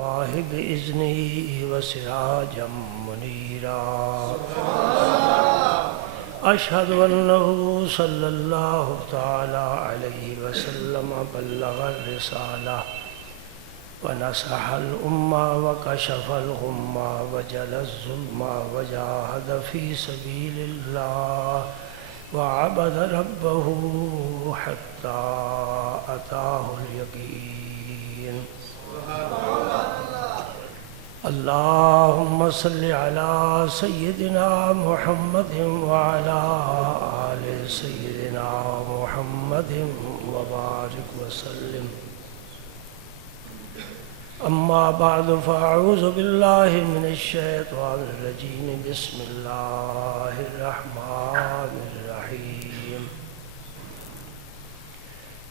الله بإذنه وسراجا منيرا أشهد أنه صلى الله تعالى عليه وسلم بلغ الرسالة ونصح الأمة وكشف الغمة وجل الظلم وجاهد في سبيل الله وعبد ربه حتى أتاه اليقين. اللهم صل على سيدنا محمد وعلى آل سيدنا محمد وبارك وسلم. أما بعد فأعوذ بالله من الشيطان الرجيم. بسم الله الرحمن الرحيم.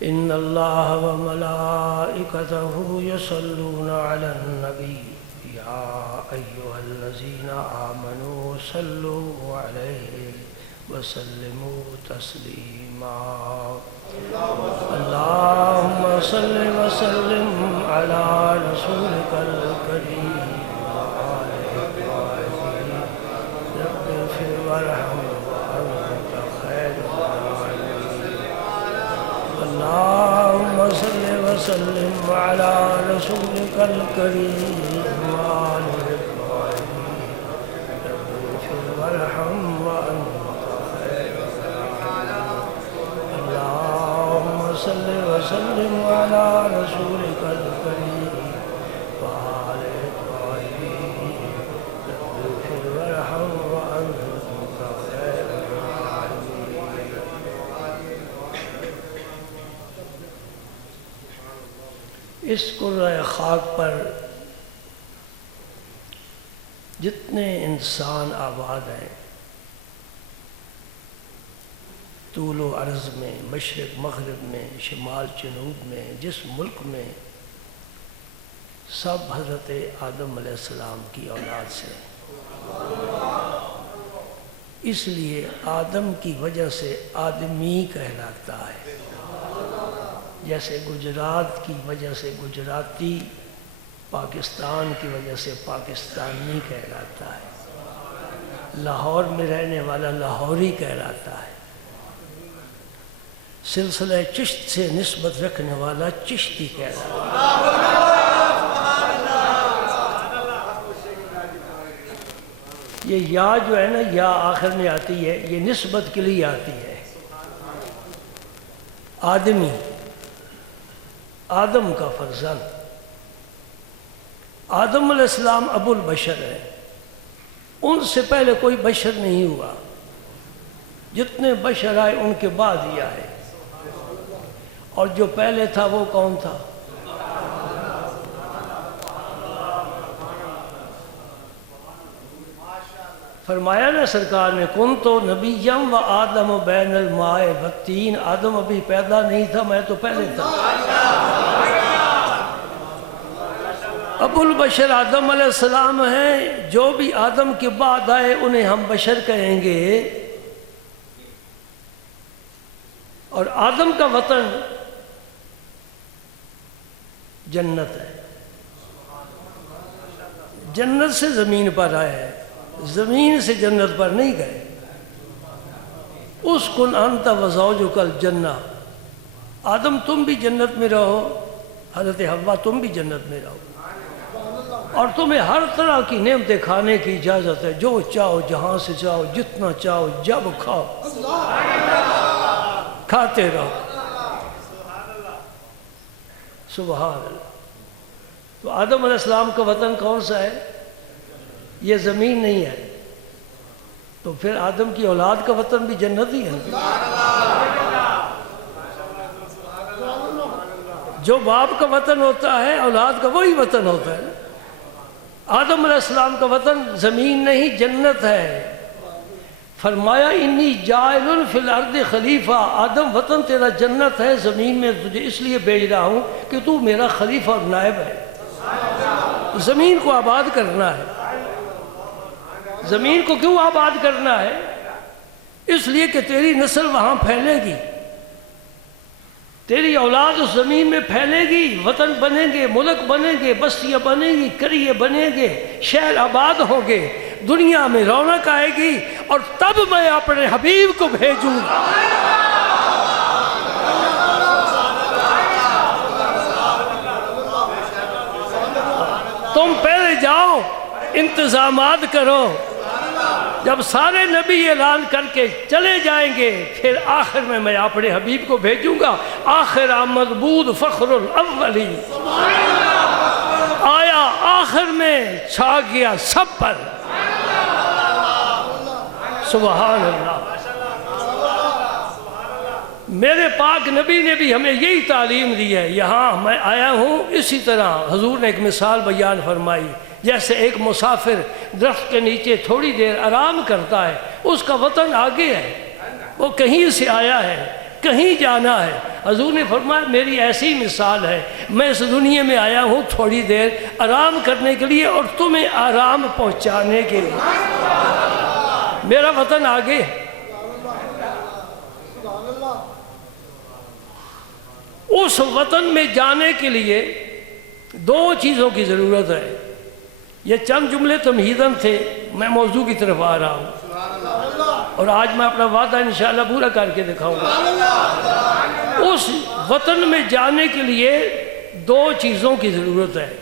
إن الله وملائكته يصلون على النبي يا أيها الذين آمنوا صلوا عليه وسلموا تسليما. اللهم صل وسلم على رسولك الكريم وآله وصحبه رب اغفر وارحم وأنت خير الراحمين. اللهم صل وسلم على رسولك الكريم وآله وصحبه رب اغفر وارحم وأنت خير الراحمين. اللهم صل وسلم على رسولك الكريم وآله وصحبه رب اغفر وارحم وأنت خير الراحمين. اس کرۂ خاک پر جتنے انسان آباد ہیں، طول و عرض میں، مشرق مغرب میں، شمال جنوب میں، جس ملک میں، سب حضرت آدم علیہ السلام کی اولاد سے. اس لیے آدم کی وجہ سے آدمی کہلاتا ہے. جیسے گجرات کی وجہ سے گجراتی، پاکستان کی وجہ سے پاکستانی کہلاتا ہے، لاہور میں رہنے والا لاہوری کہلاتا ہے، سلسلہ چشت سے نسبت رکھنے والا چشتی کہلاتا ہے. یہ یا جو ہے نا، یا آخر میں آتی ہے، یہ نسبت کے لیے آتی ہے. آدمی، آدم کا فرزند، آدم علیہ السلام ابو البشر ہے. ان سے پہلے کوئی بشر نہیں ہوا. جتنے بشر آئے ان کے بعد ہی آئے. اور جو پہلے تھا وہ کون تھا؟ فرمایا نا سرکار نے، کنت نبیم و آدم بین الماء والطین. آدم ابھی پیدا نہیں تھا، میں تو پہلے تھا. ابو البشر آدم علیہ السلام ہیں. جو بھی آدم کے بعد آئے انہیں ہم بشر کہیں گے. اور آدم کا وطن جنت ہے. جنت سے زمین پر آئے ہیں، زمین سے جنت پر نہیں گئے. اسکن انت وزوجک الجنہ. آدم تم بھی جنت میں رہو، حضرت حوا تم بھی جنت میں رہو، اور تمہیں ہر طرح کی نعمتیں کھانے کی اجازت ہے. جو چاہو، جہاں سے چاہو، جتنا چاہو، جب کھاؤ، کھاتے رہو. سبحان اللہ. تو آدم علیہ السلام کا وطن کون سا ہے؟ یہ زمین نہیں ہے. تو پھر آدم کی اولاد کا وطن بھی جنت ہی ہے. جو باپ کا وطن ہوتا ہے اولاد کا وہی وطن ہوتا ہے. آدم علیہ السلام کا وطن زمین نہیں جنت ہے. فرمایا انی جاعل فی الارض خلیفہ. آدم وطن تیرا جنت ہے، زمین میں تجھے اس لیے بھیج رہا ہوں کہ تو میرا خلیفہ اور نائب ہے. زمین کو آباد کرنا ہے. زمین کو کیوں آباد کرنا ہے؟ اس لیے کہ تیری نسل وہاں پھیلے گی. تیری اولاد اس زمین میں پھیلے گی، وطن بنیں گے، ملک بنیں گے، بستیاں بنیں گی، قریے بنیں گے، شہر آباد ہوں گے، دنیا میں رونق آئے گی، اور تب میں اپنے حبیب کو بھیجوں گا۔ تم پہلے جاؤ، انتظامات کرو، جب سارے نبی اعلان کر کے چلے جائیں گے، پھر آخر میں اپنے حبیب کو بھیجوں گا۔ آخر آمد بود فخر الاولی، آیا آخر میں چھا گیا سب پر۔ سبحان اللہ۔ میرے پاک نبی نے بھی ہمیں یہی تعلیم دی ہے۔ یہاں میں آیا ہوں، اسی طرح حضور نے ایک مثال بیان فرمائی، جیسے ایک مسافر درخت کے نیچے تھوڑی دیر آرام کرتا ہے، اس کا وطن آگے ہے، وہ کہیں سے آیا ہے، کہیں جانا ہے۔ حضور نے فرمایا میری ایسی مثال ہے، میں اس دنیا میں آیا ہوں تھوڑی دیر آرام کرنے کے لیے اور تمہیں آرام پہنچانے کے لیے، میرا وطن آگے ہے۔ اس وطن میں جانے کے لیے دو چیزوں کی ضرورت ہے۔ یہ چند جملے تمہیداً تھے، میں موضوع کی طرف آ رہا ہوں، اور آج میں اپنا وعدہ انشاءاللہ پورا کر کے دکھاؤں گا۔ اس وطن میں جانے کے لیے دو چیزوں کی ضرورت ہے۔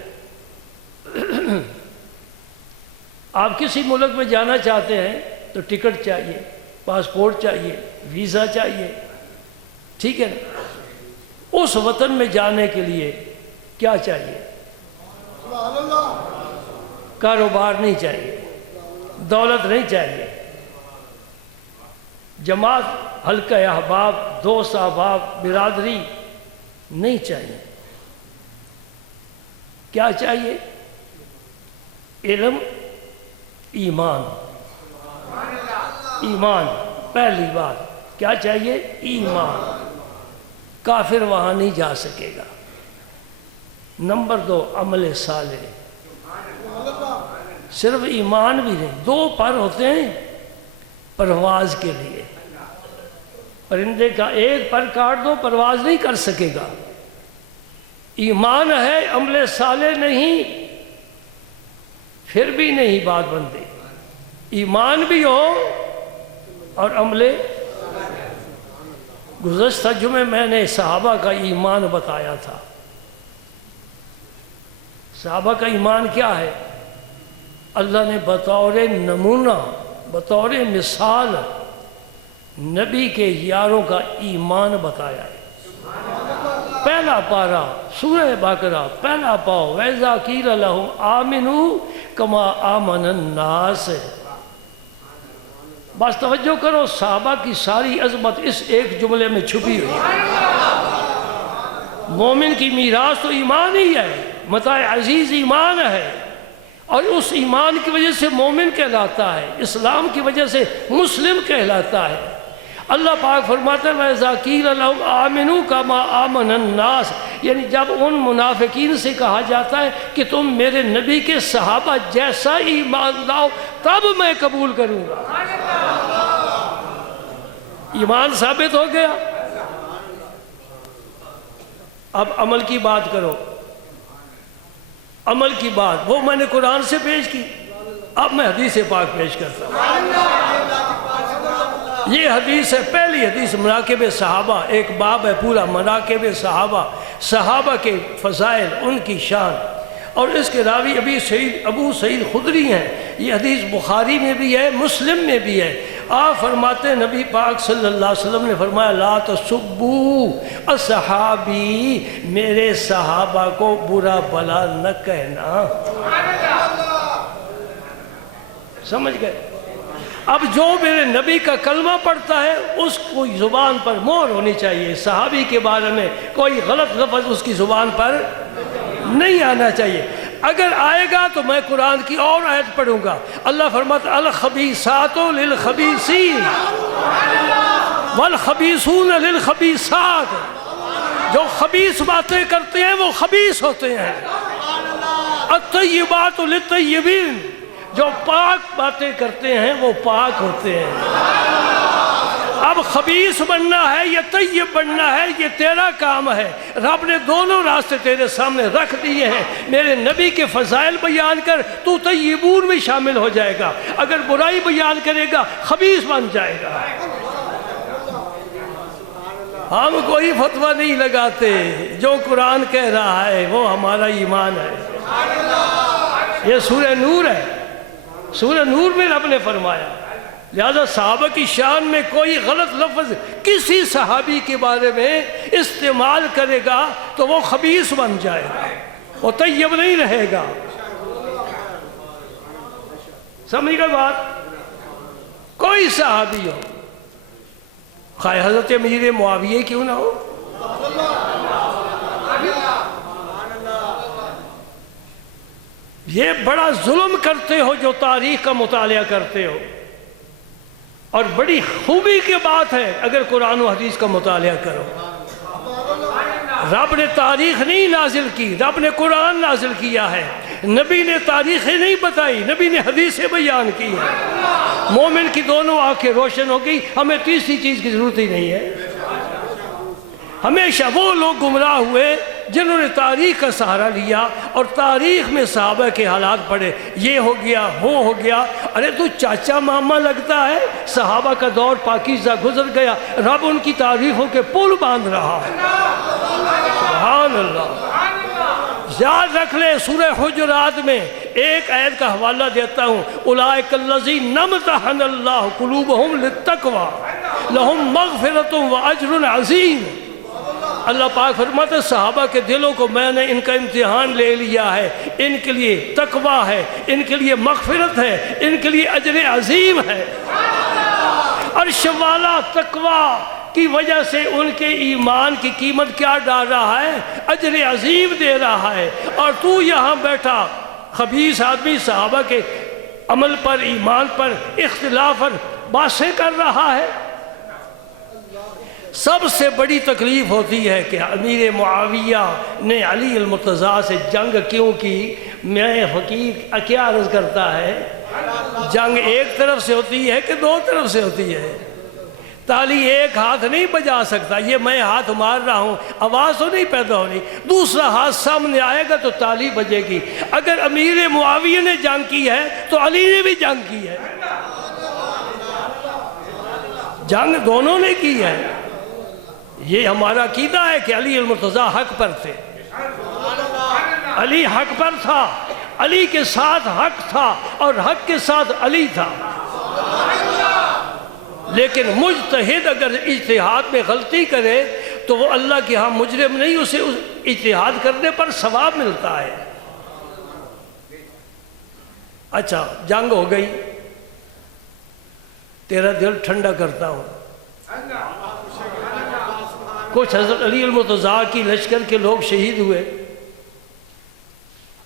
آپ کسی ملک میں جانا چاہتے ہیں تو ٹکٹ چاہیے، پاسپورٹ چاہیے، ویزا چاہیے، ٹھیک ہے نا؟ اس وطن میں جانے کے لیے کیا چاہیے؟ کاروبار نہیں چاہیے، دولت نہیں چاہیے، جماعت، حلقہ احباب، دوست احباب، برادری نہیں چاہیے۔ کیا چاہیے؟ علم، ایمان۔ ایمان پہلی بات، کیا چاہیے؟ ایمان۔ کافر وہاں نہیں جا سکے گا۔ نمبر دو، عمل صالح۔ صرف ایمان بھی نہیں، دو پر ہوتے ہیں پرواز کے لیے۔ پرندے کا ایک پر کاٹ دو، پرواز نہیں کر سکے گا۔ ایمان ہے، عمل صالح نہیں، پھر بھی نہیں بات بنتی۔ ایمان بھی ہو اور عمل۔ گزشتہ جمعے میں نے صحابہ کا ایمان بتایا تھا۔ صحابہ کا ایمان کیا ہے؟ اللہ نے بطور نمونہ، بطور مثال نبی کے یاروں کا ایمان بتایا ہے۔ پہلا پارہ سورہ بقرہ، پہلا پاؤ، وَإِذَا قِيلَ لَهُمْ آمِنُوا كَمَا آمَنَ النَّاسِ۔ بس توجہ کرو، صحابہ کی ساری عظمت اس ایک جملے میں چھپی ہوئی ہے۔ مومن کی میراث تو ایمان ہی ہے، متاع عزیز ایمان ہے، اور اس ایمان کی وجہ سے مومن کہلاتا ہے، اسلام کی وجہ سے مسلم کہلاتا ہے۔ اللہ پاک فرماتا ہے وَإِذَا قِيلَ لَهُمْ آمِنُوا كَمَا آمَنَ النَّاسِ، یعنی جب ان منافقین سے کہا جاتا ہے کہ تم میرے نبی کے صحابہ جیسا ایمان لاؤ تب میں قبول کروں گا۔ ایمان ثابت ہو گیا۔ اب عمل کی بات کرو۔ عمل کی بات وہ میں نے قرآن سے پیش کی، اب میں حدیث پاک پیش کرتا ہوں۔ یہ حدیث ہے، پہلی حدیث مناقب صحابہ، ایک باب ہے پورا مناقب صحابہ، صحابہ کے فضائل، ان کی شان، اور اس کے راوی ابو سعید خدری ہیں۔ یہ حدیث بخاری میں بھی ہے، مسلم میں بھی ہے۔ آپ فرماتے ہیں نبی پاک صلی اللہ علیہ وسلم نے فرمایا لا تسبوا اصحابی، میرے صحابہ کو برا بھلا نہ کہنا۔ سمجھ گئے؟ اب جو میرے نبی کا کلمہ پڑھتا ہے اس کو زبان پر مہر ہونی چاہیے، صحابی کے بارے میں کوئی غلط لفظ اس کی زبان پر نہیں آنا چاہیے۔ اگر آئے گا تو میں قرآن کی اور آیت پڑھوں گا۔ اللہ فرماتا الخبیثات للخبیثین والخبیثون للخبیثات، جو خبیث باتیں کرتے ہیں وہ خبیث ہوتے ہیں۔ الطیبات للطیبین، جو پاک باتیں کرتے ہیں وہ پاک ہوتے ہیں۔ اب خبیث بننا ہے یا طیب بننا ہے یہ تیرا کام ہے. رب نے دونوں راستے تیرے سامنے رکھ دیے ہیں. میرے نبی کے فضائل بیان کر تو طیبون میں شامل ہو جائے گا. اگر برائی بیان کرے گا خبیث بن جائے گا. ہم کوئی فتویٰ نہیں لگاتے. جو قرآن کہہ رہا ہے وہ ہمارا ایمان ہے. یہ سورہ نور ہے. سورہ نور میں رب نے فرمایا لہذا صحابہ کی شان میں کوئی غلط لفظ کسی صحابی کے بارے میں استعمال کرے گا تو وہ خبیث بن جائے گا, وہ طیب نہیں رہے گا. سمجھ گئے بات؟ کوئی صحابی ہو, خواہ حضرت امیر معاویہ کیوں نہ ہو, یہ بڑا ظلم کرتے ہو جو تاریخ کا مطالعہ کرتے ہو. اور بڑی خوبی کی بات ہے اگر قرآن و حدیث کا مطالعہ کرو. رب نے تاریخ نہیں نازل کی, رب نے قرآن نازل کیا ہے. نبی نے تاریخیں نہیں بتائی, نبی نے حدیثیں بیان کی ہیں. مومن کی دونوں آنکھیں روشن ہو گئی. ہمیں تیسری چیز کی ضرورت ہی نہیں ہے. ہمیشہ وہ لوگ گمراہ ہوئے جنہوں نے تاریخ کا سہارا لیا اور تاریخ میں صحابہ کے حالات پڑھے. یہ ہو گیا, وہ ہو گیا. ارے تو چاچا ماما لگتا ہے. صحابہ کا دور پاکیزہ گزر گیا, رب ان کی تعریفوں کے پل باندھ رہا ہے. سبحان اللہ. یاد رکھ لے سورہ حجرات میں ایک آیت کا حوالہ دیتا ہوں. اولئک الذین امتحن اللہ قلوبہم للتقوی لہم مغفرۃ واجر عظیم. اللہ پاک فرماتے ہیں صحابہ کے دلوں کو میں نے ان کا امتحان لے لیا ہے. ان کے لیے تقوی ہے, ان کے لیے مغفرت ہے, ان کے لیے اجر عظیم ہے. عرش والا تقوی کی وجہ سے ان کے ایمان کی قیمت کیا ڈال رہا ہے, اجر عظیم دے رہا ہے. اور تو یہاں بیٹھا خبیث آدمی صحابہ کے عمل پر, ایمان پر اختلاف پر باتیں کر رہا ہے. سب سے بڑی تکلیف ہوتی ہے کہ امیر معاویہ نے علی المرتضیٰ سے جنگ کیوں کی. میں فقیر کیا عرض کرتا ہے, جنگ ایک طرف سے ہوتی ہے کہ دو طرف سے ہوتی ہے. تالی ایک ہاتھ نہیں بجا سکتا. یہ میں ہاتھ مار رہا ہوں, آواز تو نہیں پیدا ہونی, دوسرا ہاتھ سامنے آئے گا تو تالی بجے گی. اگر امیر معاویہ نے جنگ کی ہے تو علی نے بھی جنگ کی ہے. جنگ دونوں نے کی ہے. یہ ہمارا عقیدہ ہے کہ علی المرتضیٰ حق پر تھے. علی حق پر تھا, علی کے ساتھ حق تھا اور حق کے ساتھ علی تھا. لیکن مجتہد اگر اجتہاد میں غلطی کرے تو وہ اللہ کے ہاں مجرم نہیں, اسے اجتہاد کرنے پر ثواب ملتا ہے. اچھا جنگ ہو گئی, تیرا دل ٹھنڈا کرتا ہوں. کچھ حضرت علی المرتضیٰ کی لشکر کے لوگ شہید ہوئے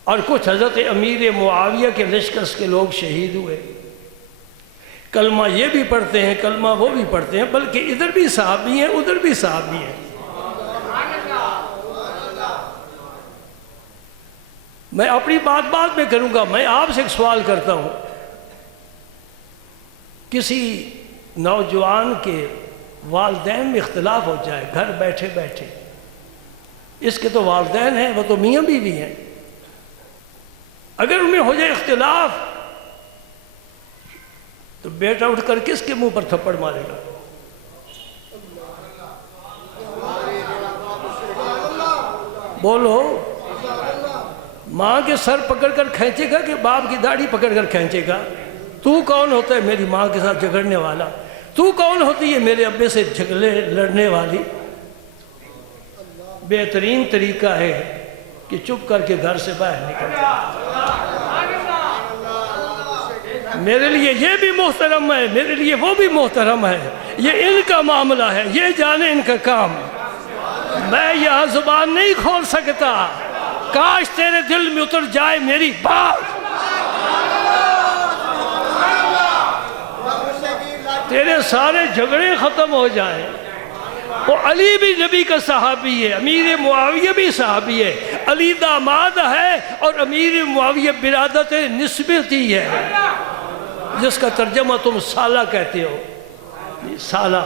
اور کچھ حضرت امیر معاویہ کے لشکر کے لوگ شہید ہوئے. کلمہ یہ بھی پڑھتے ہیں, کلمہ وہ بھی پڑھتے ہیں, بلکہ ادھر بھی صحابی ہیں ادھر بھی صحابی ہیں. میں اپنی بات بعد میں کروں گا. میں آپ سے ایک سوال کرتا ہوں. کسی نوجوان کے والدین میں اختلاف ہو جائے گھر بیٹھے بیٹھے, اس کے تو والدین ہیں, وہ تو میاں بیوی ہیں. اگر ان میں ہو جائے اختلاف تو بیٹا اٹھ کر کس کے منہ پر تھپڑ مارے گا؟ بولو. ماں کے سر پکڑ کر کھینچے گا کہ باپ کی داڑھی پکڑ کر کھینچے گا؟ تو کون ہوتا ہے میری ماں کے ساتھ جھگڑنے والا؟ تو کون ہوتی ہے میرے ابے سے جھگڑے لڑنے والی؟ بہترین طریقہ ہے کہ چپ کر کے گھر سے باہر نکل جائے. میرے لیے یہ بھی محترم ہے, میرے لیے وہ بھی محترم ہے. یہ ان کا معاملہ ہے, یہ جانے ان کا کام. میں یہاں زبان نہیں کھول سکتا. کاش تیرے دل میں اتر جائے میری بات, تیرے سارے جھگڑے ختم ہو جائیں. وہ علی بھی نبی کا صحابی ہے, امیر معاویہ بھی صحابی ہے. علی داماد ہے اور امیر معاویہ برادت نسبتی ہے, جس کا ترجمہ تم سالہ کہتے ہو. سالہ،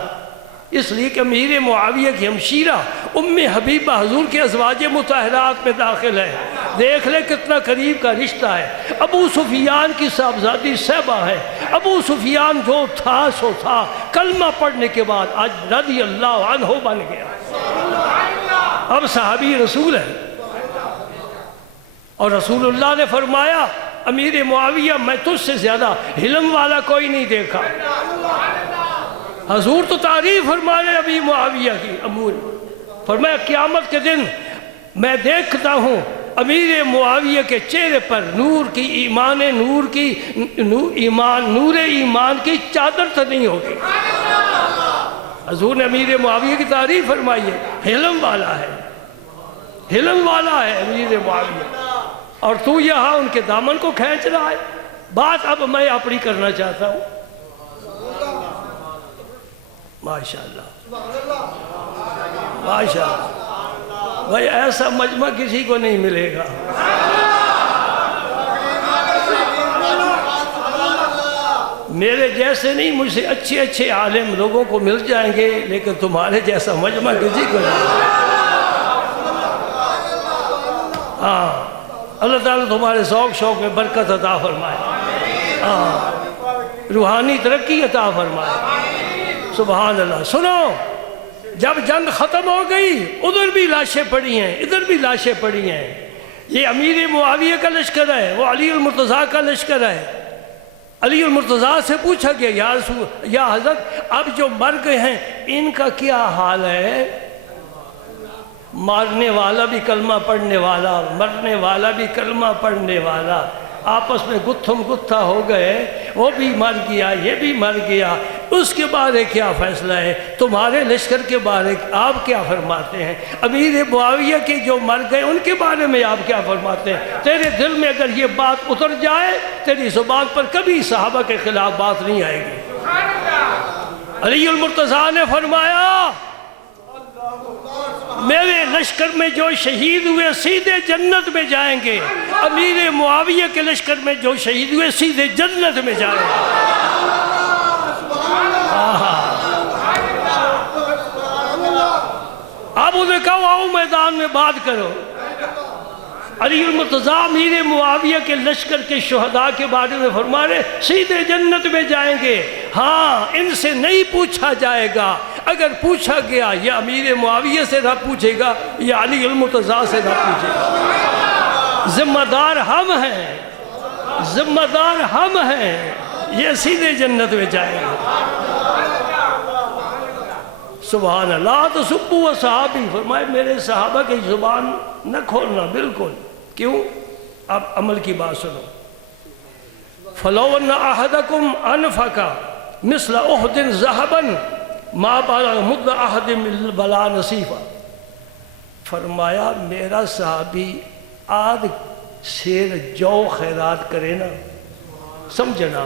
اس لیے کہ امیر معاویہ کی ہمشیرہ ام حبیبہ حضور کے ازواج مطہرات میں داخل ہے. دیکھ لے کتنا قریب کا رشتہ ہے. ابو سفیان کی صاحبزادی صہبہ ہے. ابو سفیان جو تھا سو تھا، کلمہ پڑھنے کے بعد آج رضی اللہ عنہ بن گیا، اب صحابی رسول ہے. اور رسول اللہ نے فرمایا امیر معاویہ میں تجھ سے زیادہ حلم والا کوئی نہیں دیکھا. حضور تو تعریف فرمائے ابی معاویہ کی. امور فرمایا قیامت کے دن میں دیکھتا ہوں امیر معاویہ کے چہرے پر نور کی نور ایمان کی چادر تو نہیں ہوگی. حضور نے امیر معاویہ کی تعریف فرمائی ہے، حلم والا ہے، حلم والا ہے امیر معاویہ. اور تو یہاں ان کے دامن کو کھینچ رہا ہے. بات اب میں اپنی کرنا چاہتا ہوں. ماشاءاللہ ماشاءاللہ بھائی ایسا مجمع کسی کو نہیں ملے گا. میرے جیسے نہیں، مجھ سے اچھے اچھے عالم لوگوں کو مل جائیں گے، لیکن تمہارے جیسا مجمع کسی کو نہیں. ہاں اللہ تعالیٰ تمہارے ذوق شوق میں برکت عطا فرمائے، روحانی ترقی عطا فرمائے. سبحان اللہ. سنو، جب جنگ ختم ہو گئی ادھر بھی لاشیں پڑی ہیں، ادھر بھی لاشیں پڑی ہیں. یہ امیر معاویہ کا لشکر ہے، وہ علی المرتضیٰ کا لشکر ہے. علی المرتضیٰ سے پوچھا گیا یا حضرت اب جو مر گئے ہیں ان کا کیا حال ہے؟ مارنے والا بھی کلمہ پڑھنے والا، مرنے والا بھی کلمہ پڑھنے والا، آپس میں گتھم گتھا ہو گئے. وہ بھی مر گیا، یہ بھی مر گیا. اس کے بارے کیا فیصلہ ہے؟ تمہارے لشکر کے بارے آپ کیا فرماتے ہیں؟ امیر معاویہ کے جو مر گئے ان کے بارے میں آپ کیا فرماتے ہیں؟ تیرے دل میں اگر یہ بات اتر جائے تیری زبان پر کبھی صحابہ کے خلاف بات نہیں آئے گی. علی المرتضیٰ نے فرمایا میرے لشکر میں جو شہید ہوئے سیدھے جنت میں جائیں گے، امیر معاویہ کے لشکر میں جو شہید ہوئے سیدھے جنت میں جائیں گے. اب انہیں کہو آؤ میدان میں بات کرو. علی المرتضیٰ امیر معاویہ کے لشکر کے شہداء کے بارے میں فرما رہے سیدھے جنت میں جائیں گے. ہاں ان سے نہیں پوچھا جائے گا. اگر پوچھا گیا یہ امیر معاویہ سے نہ پوچھے گا، یہ علی المرتضیٰ سے نہ پوچھے گا. ذمہ دار ہم ہیں، ذمہ دار ہم ہیں. یہ سیدھے جنت میں جائیں گے. سبحان اللہ. تو سبو و صحابی فرمائے میرے صحابہ کی زبان نہ کھولنا بالکل. کیوں؟ اب عمل کی بات سنو. فَلَوْ أَنَّ أَحَدَكُمْ أَنْفَقَ مِثْلَ أُحْدٍ ذَهَبًا مَا بَلَغَ مُدَّ أَحَدٍ وَلَا نَصِيفًا. فرمایا میرا صحابی آدھ سیر جو خیرات کرے نا، سمجھنا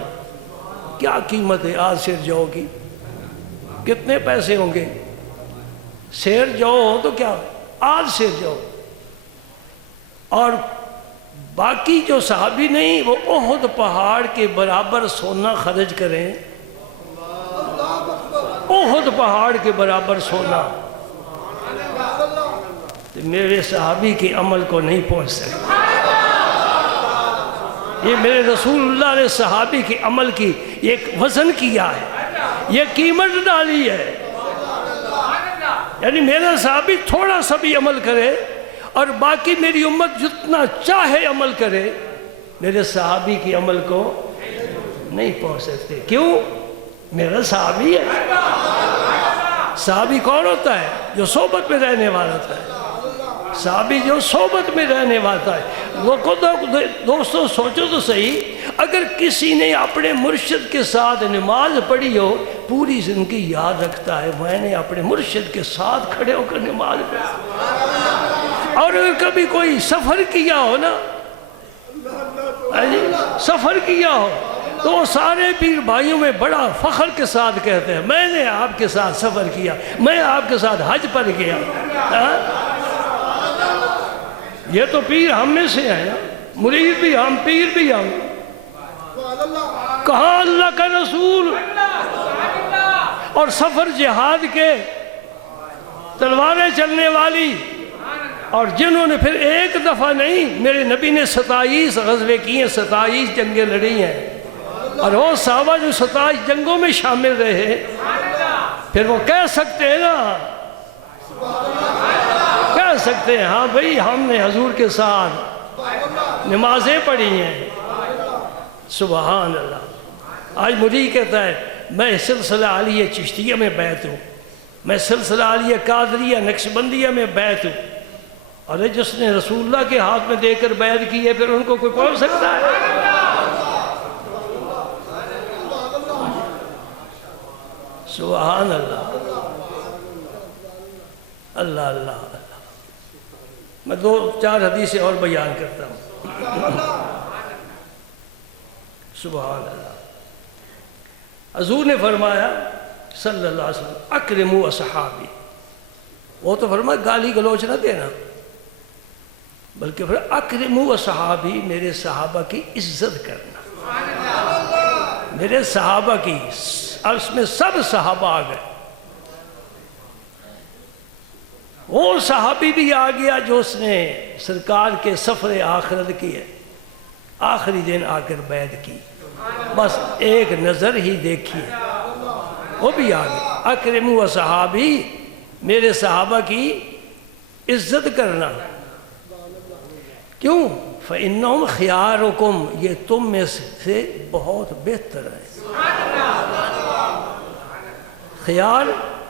کیا قیمت ہے آدھ سیر جو کی؟ کتنے پیسے ہوں گے؟ سیر جو ہو تو کیا آدھ سیر جو. اور باقی جو صحابی نہیں وہ احد پہاڑ کے برابر سونا خرچ کریں. احد پہاڑ کے برابر سونا. میرے صحابی کے عمل کو نہیں پہنچ سکتا. یہ میرے رسول اللہ نے صحابی کے عمل کی ایک وزن کیا ہے، یہ قیمت ڈالی ہے. یعنی میرا صحابی تھوڑا سا بھی عمل کرے اور باقی میری امت جتنا چاہے عمل کرے، میرے صحابی کی عمل کو نہیں پہنچ سکتے. کیوں؟ میرا صحابی ہے. صحابی کون ہوتا ہے؟ جو صحبت میں رہنے والا ہوتا ہے. صحابی جو صحبت میں رہنے والا ہے. وہ دوستوں سوچو تو صحیح، اگر کسی نے اپنے مرشد کے ساتھ نماز پڑھی ہو پوری زندگی یاد رکھتا ہے میں نے اپنے مرشد کے ساتھ کھڑے ہو کر نماز پڑھی. اور اگر کبھی کوئی سفر کیا ہو نا، سفر کیا ہو تو وہ سارے پیر بھائیوں میں بڑا فخر کے ساتھ کہتے ہیں میں نے آپ کے ساتھ سفر کیا، میں آپ کے ساتھ حج پر گیا. یہ تو پیر ہم میں سے ہیں، مرید بھی ہم، پیر بھی ہم. کہاں اللہ کا رسول اور سفر جہاد کے تلواریں چلنے والی، اور جنہوں نے پھر ایک دفعہ نہیں، میرے نبی نے 27 غزوے کیے، 27 جنگیں لڑی ہیں، اور وہ صحابہ جو 27 جنگوں میں شامل رہے، پھر وہ کہہ سکتے ہیں نا، کہہ سکتے ہیں ہاں بھئی ہم نے حضور کے ساتھ نمازیں پڑھی ہیں۔ سبحان اللہ۔ آج مجھے کہتا ہے میں سلسلہ عالیہ چشتیہ میں بیعت ہوں، میں سلسلہ عالیہ قادریہ نقشبندیہ میں بیعت ہوں، اور جس نے رسول اللہ کے ہاتھ میں دے کر بیعت کی ہے پھر ان کو کوئی پہنچ سکتا ہے؟ سبحان اللہ، اللہ اللہ اللہ۔ میں 2-4 حدیثیں اور بیان کرتا ہوں۔ سبحان اللہ۔ حضور نے فرمایا صلی اللہ علیہ وسلم اکرموا اصحابی، وہ تو فرمایا گالی گلوچ نہ دینا، بلکہ پھر اکرموا اصحابی، میرے صحابہ کی عزت کرنا، میرے صحابہ کی، اور اس میں سب صحابہ آ گئے، وہ صحابی بھی آ گیا جو اس نے سرکار کے سفر آخرت کی ہے، آخری دن آ کر بیعت کی، بس ایک نظر ہی دیکھی ہے، وہ بھی آ گیا۔ اکرموا اصحابی، میرے صحابہ کی عزت کرنا، کیوں؟ فَإِنَّهُمْ خِيَارُكُمْ، یہ تم میں سے بہت بہتر ہے۔ خیار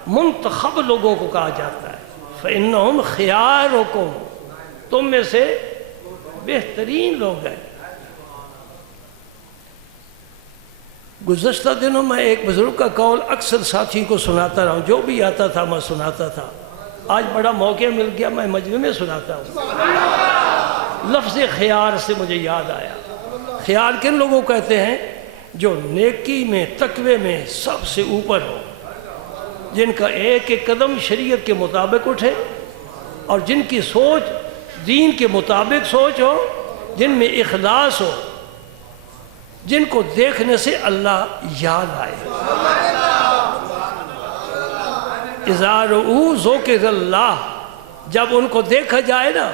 منتخب لوگوں کو کہا جاتا ہے، فَإِنَّهُمْ خِيَارُكُمْ، تم میں سے بہترین لوگ ہیں۔ گزشتہ دنوں میں ایک بزرگ کا قول اکثر ساتھی کو سناتا رہا ہوں، جو بھی آتا تھا میں سناتا تھا، آج بڑا موقع مل گیا میں مجمع میں سناتا ہوں۔ لفظ خیار سے مجھے یاد آیا، خیار کن لوگوں کہتے ہیں؟ جو نیکی میں تقوی میں سب سے اوپر ہو، جن کا ایک ایک قدم شریعت کے مطابق اٹھے، اور جن کی سوچ دین کے مطابق سوچ ہو، جن میں اخلاص ہو، جن کو دیکھنے سے اللہ یاد آئے۔ اذا رؤوا ذکر اللہ، جب ان کو دیکھا جائے نا،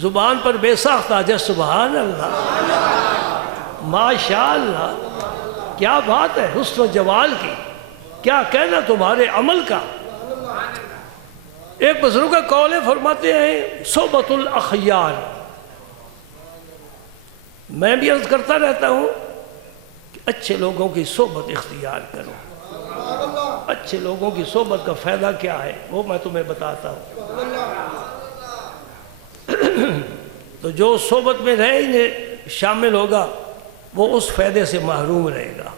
زبان پر بے ساختہ آ جائے سبحان اللہ، ماشاءاللہ، کیا بات ہے حسن و جمال کی، کیا کہنا تمہارے عمل کا۔ ایک بزرگ کا قول ہے، فرماتے ہیں صحبت الاخیار، میں بھی عرض کرتا رہتا ہوں کہ اچھے لوگوں کی صحبت اختیار کرو۔ اچھے لوگوں کی صحبت کا فائدہ کیا ہے وہ میں تمہیں بتاتا ہوں۔ تو جو صحبت میں رہے شامل ہوگا وہ اس فائدے سے محروم رہے گا،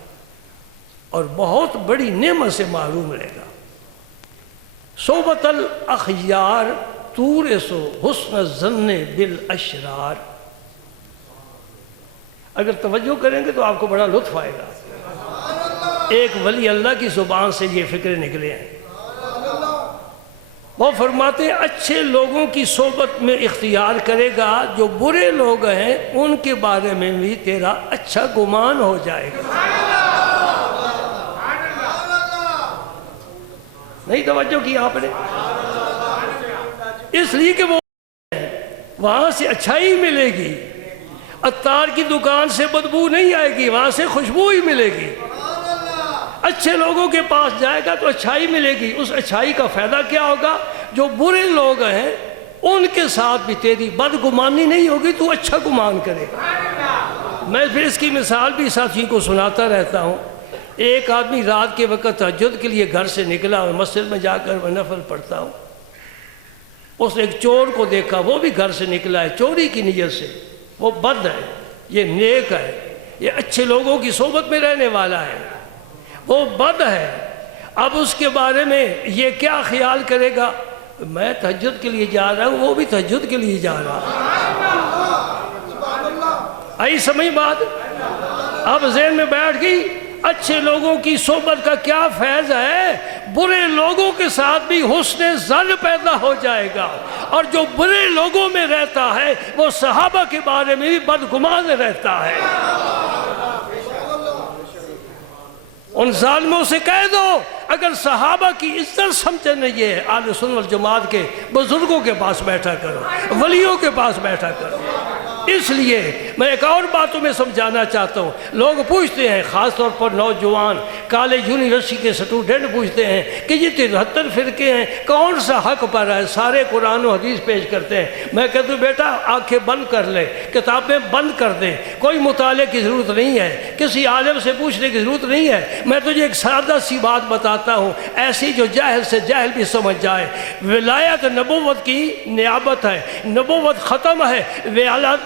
اور بہت بڑی نعمت سے محروم رہے گا۔ صحبت الاخیار تورث حسن الظن بالاشرار، اگر توجہ کریں گے تو آپ کو بڑا لطف آئے گا۔ ایک ولی اللہ کی زبان سے یہ فکر نکلے ہیں، وہ فرماتے ہیں اچھے لوگوں کی صحبت میں اختیار کرے گا، جو برے لوگ ہیں ان کے بارے میں بھی تیرا اچھا گمان ہو جائے گا۔ نہیں توجہ کی آپ نے؟ اس لیے کہ وہ وہاں سے اچھائی ملے گی، عطار کی دکان سے بدبو نہیں آئے گی، وہاں سے خوشبو ہی ملے گی۔ اچھے لوگوں کے پاس جائے گا تو اچھائی ملے گی، اس اچھائی کا فائدہ کیا ہوگا؟ جو برے لوگ ہیں ان کے ساتھ بھی تیری بدگمانی نہیں ہوگی، تو اچھا گمان کرے گا۔ میں پھر اس کی مثال بھی ساتھی کو سناتا رہتا ہوں۔ ایک آدمی رات کے وقت تہجد کے لیے گھر سے نکلا اور مسجد میں جا کر میں نفل پڑھتا ہوں، اس نے ایک چور کو دیکھا، وہ بھی گھر سے نکلا ہے چوری کی نیت سے، وہ بد ہے، یہ نیک ہے، یہ اچھے لوگوں کی صحبت میں رہنے والا ہے، وہ بد ہے۔ اب اس کے بارے میں یہ کیا خیال کرے گا؟ میں تہجد کے لیے جا رہا ہوں، وہ بھی تہجد کے لیے جا رہا آئی سمجھ بات؟ اب ذہن میں بیٹھ گئی، اچھے لوگوں کی صحبت کا کیا فیض ہے؟ برے لوگوں کے ساتھ بھی حسن ظن پیدا ہو جائے گا، اور جو برے لوگوں میں رہتا ہے وہ صحابہ کے بارے میں بھی بدگمان رہتا ہے۔ ان ظالموں سے کہہ دو اگر صحابہ کی عزت سمجھنا یہ ہے، اہل سنت والجماعت کے بزرگوں کے پاس بیٹھا کرو، ولیوں کے پاس بیٹھا کرو۔ اس لیے میں ایک اور باتوں میں سمجھانا چاہتا ہوں، لوگ پوچھتے ہیں، خاص طور پر نوجوان کالج یونیورسٹی کے سٹوڈنٹ پوچھتے ہیں کہ یہ 73 فرقے ہیں، کون سا حق پر ہے؟ سارے قرآن و حدیث پیش کرتے ہیں۔ میں کہتا ہوں بیٹا آنکھیں بند کر لے، کتابیں بند کر دیں، کوئی مطالعے کی ضرورت نہیں ہے، کسی عالم سے پوچھنے کی ضرورت نہیں ہے۔ میں تجھے ایک سادہ سی بات بتاتا ہوں، ایسی جو جاہل سے جاہل بھی سمجھ جائے، ولایت نبوت کی نیابت ہے، نبوت ختم ہے،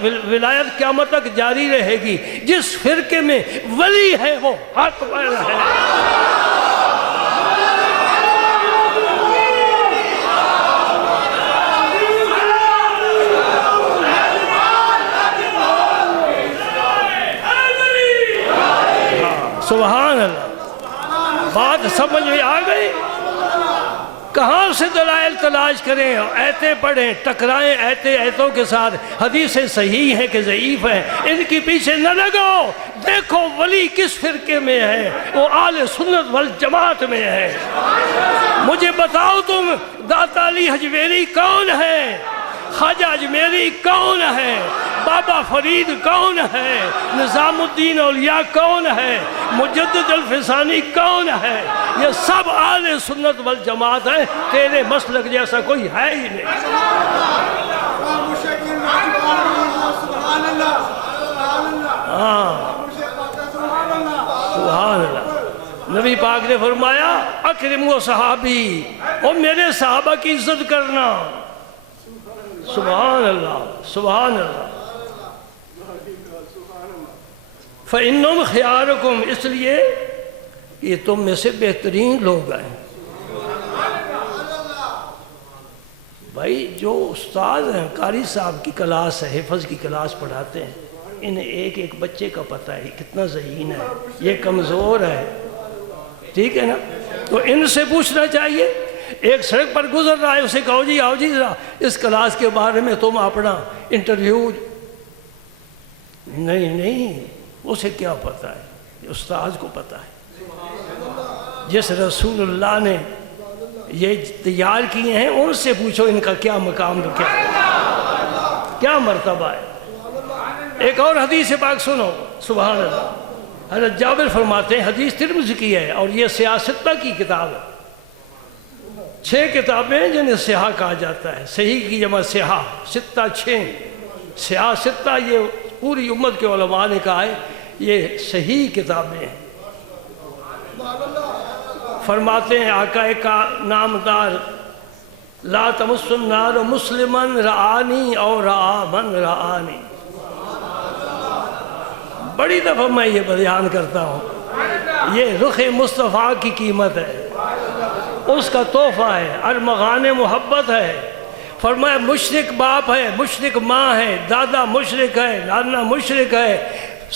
ولایت قیامت تک جاری رہے گی۔ جس فرقے میں ولی ہے وہ حق پر ہے۔ سبحان اللہ، بات سمجھ میں آ گئی؟ کہاں سے دلائل تلاش کریں؟ آیتیں پڑھیں، ٹکرائیں آیتوں کے ساتھ، حدیثیں صحیح ہیں کہ ضعیف ہیں، ان کی پیچھے نہ لگو۔ دیکھو ولی کس فرقے میں ہے، وہ اہل سنت والجماعت میں ہے۔ مجھے بتاؤ تم داتا علی حجویری کون ہے؟ خواجہ اجمیری کون ہے؟ بابا فرید کون ہے؟ نظام الدین اولیاء کون ہے؟ مجدد الفسانی کون ہے؟ یہ سب اہل سنت والجماعت ہے، تیرے مسلک جیسا کوئی ہے ہی نہیں۔ سبحان اللہ۔ نبی پاک نے فرمایا اکرموا صحابی، اور میرے صحابہ کی عزت کرنا۔ سبحان اللہ، سبحان اللہ۔ فَإِنَّهُمْ خِيَارُكُمْ، اس لیے یہ تم میں سے بہترین لوگ ہیں۔ بھائی جو استاد ہیں، قاری صاحب کی کلاس ہے، حفظ کی کلاس پڑھاتے ہیں، انہیں ایک ایک بچے کا پتہ ہے کتنا ذہین ہے، یہ کمزور ہے، ٹھیک ہے نا؟ تو ان سے پوچھنا چاہیے۔ ایک سڑک پر گزر رہا ہے، اسے کہو جی آؤ جی ذرا اس کلاس کے بارے میں تم اپنا انٹرویو۔ نہیں، اسے کیا پتہ ہے؟ استاد کو پتہ ہے۔ جس رسول اللہ نے یہ تیار کیے ہیں ان سے پوچھو ان کا کیا مقام، کیا مرتبہ ہے۔ ایک اور حدیث پاک سنو، سبحان اللہ۔ حضرت جابر فرماتے ہیں، حدیث ترمذی کی ہے اور یہ سیاستہ کی کتاب ہے۔ 6 کتابیں جنہیں سیاہ کہا جاتا ہے، صحیح کی جمع سیاہ، ستہ 6، سیاہ ستہ، یہ پوری امت کے علماء نے کہا ہے یہ صحیح کتابیں ہیں۔ فرماتے ہیں آقا کا نامدار، لا تمس النار مسلمن رعانی اور رعا من رعانی۔ بڑی دفعہ میں یہ بیان کرتا ہوں، یہ رخ مصطفیٰ کی قیمت ہے، اس کا تحفہ ہے، ارمغان محبت ہے۔ فرمایا مشرک باپ ہے، مشرک ماں ہے، دادا مشرک ہے، نانا مشرک ہے،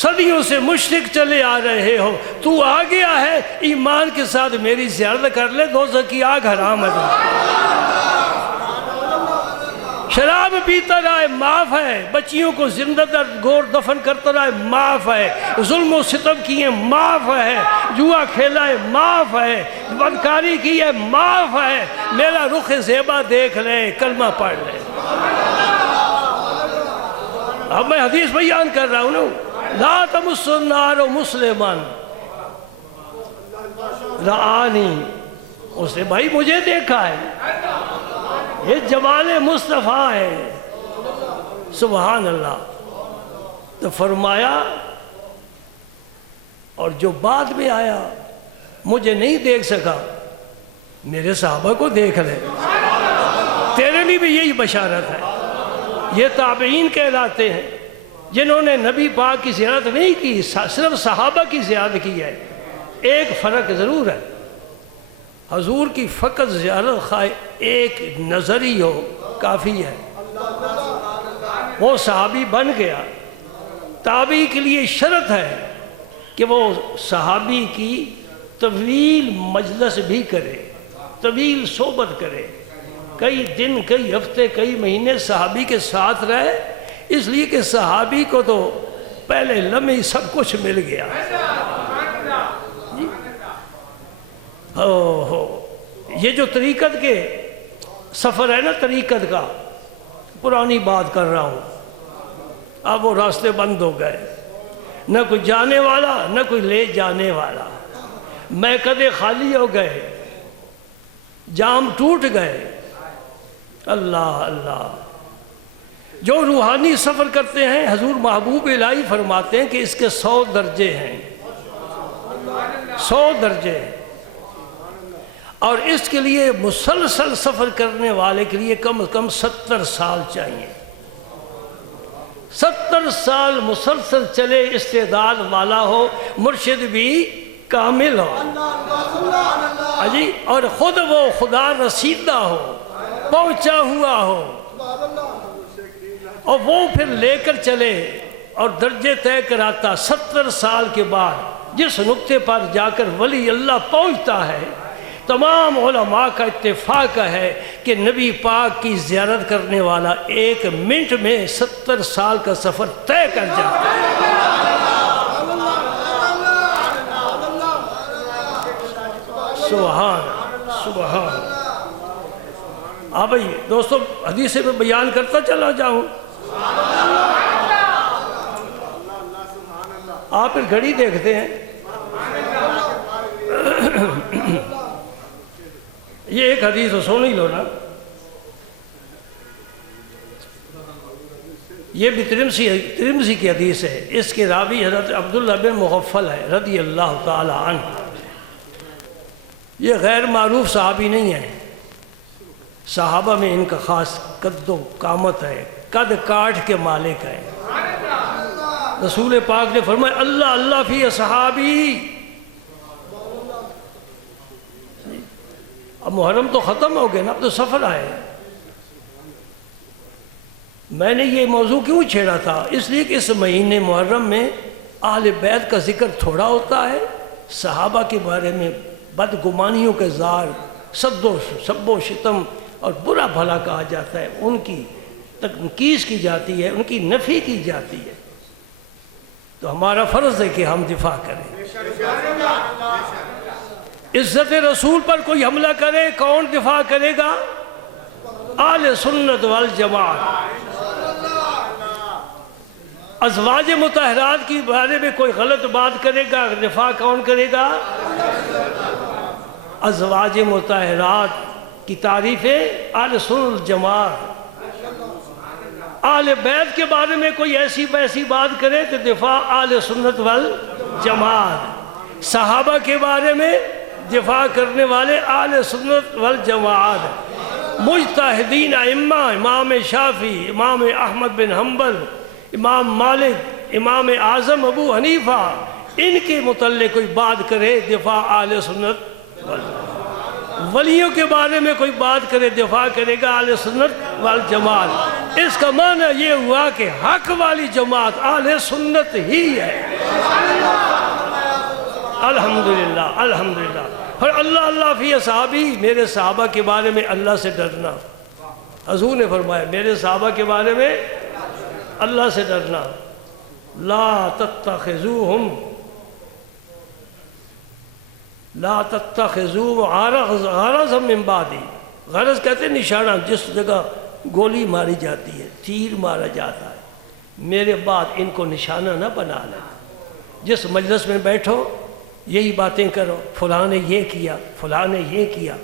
صدیوں سے مشرک چلے آ رہے ہو، تو آ گیا ہے ایمان کے ساتھ میری زیارت کر لے، دوزخ کی آگ حرام ہے۔ شراب پیتا رہا ہے معاف ہے، بچیوں کو زندہ در گور دفن کرتا رہا ہے معاف ہے، ظلم و ستم کیے معاف ہے، جوا کھیلا ہے معاف ہے، بدکاری کی ہے معاف ہے، میرا رخ زیبا دیکھ لے، کلمہ پڑھ لے۔ اب میں حدیث بیان کر رہا ہوں نا، لا تمس النار مسلمان رعانی، اس نے بھائی مجھے دیکھا ہے، یہ جمال مصطفیٰ ہے، سبحان اللہ۔ تو فرمایا اور جو بعد میں آیا مجھے نہیں دیکھ سکا، میرے صحابہ کو دیکھ لے، تیرے لیے بھی یہی بشارت ہے۔ یہ تابعین کہلاتے ہیں جنہوں نے نبی پاک کی زیارت نہیں کی، صرف صحابہ کی زیارت کی ہے۔ ایک فرق ضرور ہے، حضور کی فقط زیارت خواہ ایک نظری ہو کافی ہے، وہ صحابی بن گیا۔ تابعی کے لیے شرط ہے کہ وہ صحابی کی طویل مجلس بھی کرے، طویل صحبت کرے، کئی دن، کئی ہفتے، کئی مہینے صحابی کے ساتھ رہے، اس لیے کہ صحابی کو تو پہلے لمحے سب کچھ مل گیا۔ یہ جو طریقت کے سفر ہے نا، طریقت کا، پرانی بات کر رہا ہوں، اب وہ راستے بند ہو گئے، نہ کوئی جانے والا نہ کوئی لے جانے والا، میکدے خالی ہو گئے، جام ٹوٹ گئے۔ اللہ اللہ، جو روحانی سفر کرتے ہیں حضور محبوب الہی فرماتے ہیں کہ اس کے 100 درجے ہیں، 100 درجے، اور اس کے لیے مسلسل سفر کرنے والے کے لیے کم از کم 70 سال چاہیے۔ 70 سال مسلسل چلے، استعداد والا ہو، مرشد بھی کامل ہو جی، اور خود وہ خدا رسیدہ ہو، پہنچا ہوا ہو، اور وہ پھر لے کر چلے اور درجے طے کراتا۔ 70 سال کے بعد جس نقطے پر جا کر ولی اللہ پہنچتا ہے، تمام علماء کا اتفاق ہے کہ نبی پاک کی زیارت کرنے والا 1 منٹ میں 70 سال کا سفر طے کر جاتا ہے۔ سبحان سبحان۔ بھائی دوستو، حدیث میں بیان کرتا چلا جاؤں، آپ پھر گھڑی دیکھتے ہیں، یہ ایک حدیث سن ہی لو نا، یہ بھی ترمذی کی حدیث ہے، اس کے راوی حضرت عبداللہ بن مغفل ہے رضی اللہ تعالی عنہ۔ یہ غیر معروف صحابی نہیں ہے، صحابہ میں ان کا خاص قد و قامت ہے، قد کاٹ کے مالک ہے۔ رسول پاک نے فرمایا اللہ اللہ فی اصحابی۔ اب محرم تو ختم ہو گئے نا، اب تو سفر آئے۔ میں نے یہ موضوع کیوں چھیڑا تھا؟ اس لیے کہ اس مہینے محرم میں اہل بیت کا ذکر تھوڑا ہوتا ہے، صحابہ کے بارے میں بدگمانیوں کے اظہار، سب و شتم اور برا بھلا کہا جاتا ہے، ان کی تنقید کی جاتی ہے، ان کی نفی کی جاتی ہے، تو ہمارا فرض ہے کہ ہم دفاع کریں۔ عزت رسول پر کوئی حملہ کرے، کون دفاع کرے گا؟ اہل سنت والجماعت۔ ازواج مطہرات کے بارے میں کوئی غلط بات کرے گا، دفاع کون کرے گا؟ ازواج مطہرات کی تعریف ہے اہل سنت والجماعت۔ اہل بیت کے بارے میں کوئی ایسی ویسی بات کرے تو دفاع اہل سنت والجماعت۔ صحابہ کے بارے میں دفاع کرنے والے اہل سنت والجماعت۔ مجتہدین ائمہ، امام شافعی، امام احمد بن حنبل، امام مالک، امام اعظم ابو حنیفہ، ان کے متعلق کوئی بات کرے دفاع اہل سنت والجماعت۔ ولیوں کے بارے میں کوئی بات کرے دفاع کرے گا اہل سنت والجماعت۔ اس کا معنی یہ ہوا کہ حق والی جماعت اہل سنت ہی ہے۔ الحمدللہ الحمدللہ۔ اور اللہ اللہ فی اصحابی، میرے صحابہ کے بارے میں اللہ سے ڈرنا۔ حضور نے فرمایا میرے صحابہ کے بارے میں اللہ سے ڈرنا۔ لا تتخذوہم لا تتخذوا غرضا من بعدی۔ غرض کہتے ہیں نشانہ، جس جگہ گولی ماری جاتی ہے، تیر مارا جاتا ہے، میرے بعد ان کو نشانہ نہ بنانا۔ جس مجلس میں بیٹھو یہی باتیں کرو، فلاں نے یہ کیا، فلاں نے یہ کیا۔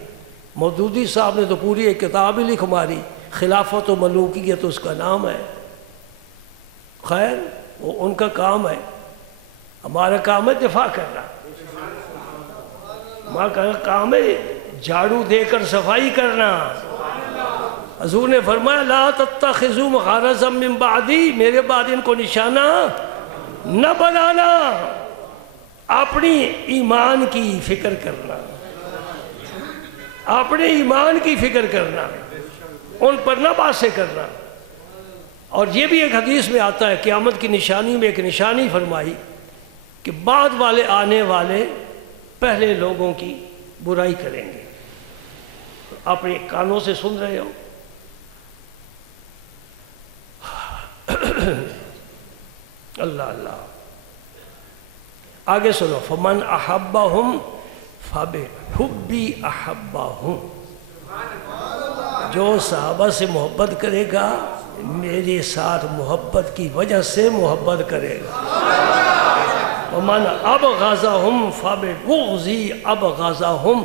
مودودی صاحب نے تو پوری ایک کتاب ہی لکھ ماری، خلافت و ملوکیت اس کا نام ہے۔ خیر وہ ان کا کام ہے، ہمارا کام ہے دفاع کرنا، ہمارا کام ہے جھاڑو دے کر صفائی کرنا۔ حضور نے فرمایا لا تتخذوا غرضا من بعدی، میرے بعد ان کو نشانہ نہ بنانا۔ اپنی ایمان کی فکر کرنا، اپنے ایمان کی فکر کرنا، ان پر نہ باتیں کرنا۔ اور یہ بھی ایک حدیث میں آتا ہے، قیامت کی نشانی میں ایک نشانی فرمائی کہ بعد والے آنے والے پہلے لوگوں کی برائی کریں گے۔ اپنے کانوں سے سن رہے ہو، اللہ اللہ۔ آگے سنو، فمن احبہم فَبِحُبِّ أَحَبَّهُمْ، جو صحابہ سے محبت کرے گا میرے ساتھ محبت کی وجہ سے محبت کرے گا۔ وَمَنْ أَبْغَضَهُمْ فَبِبُغْضِي أَبْغَضَهُمْ،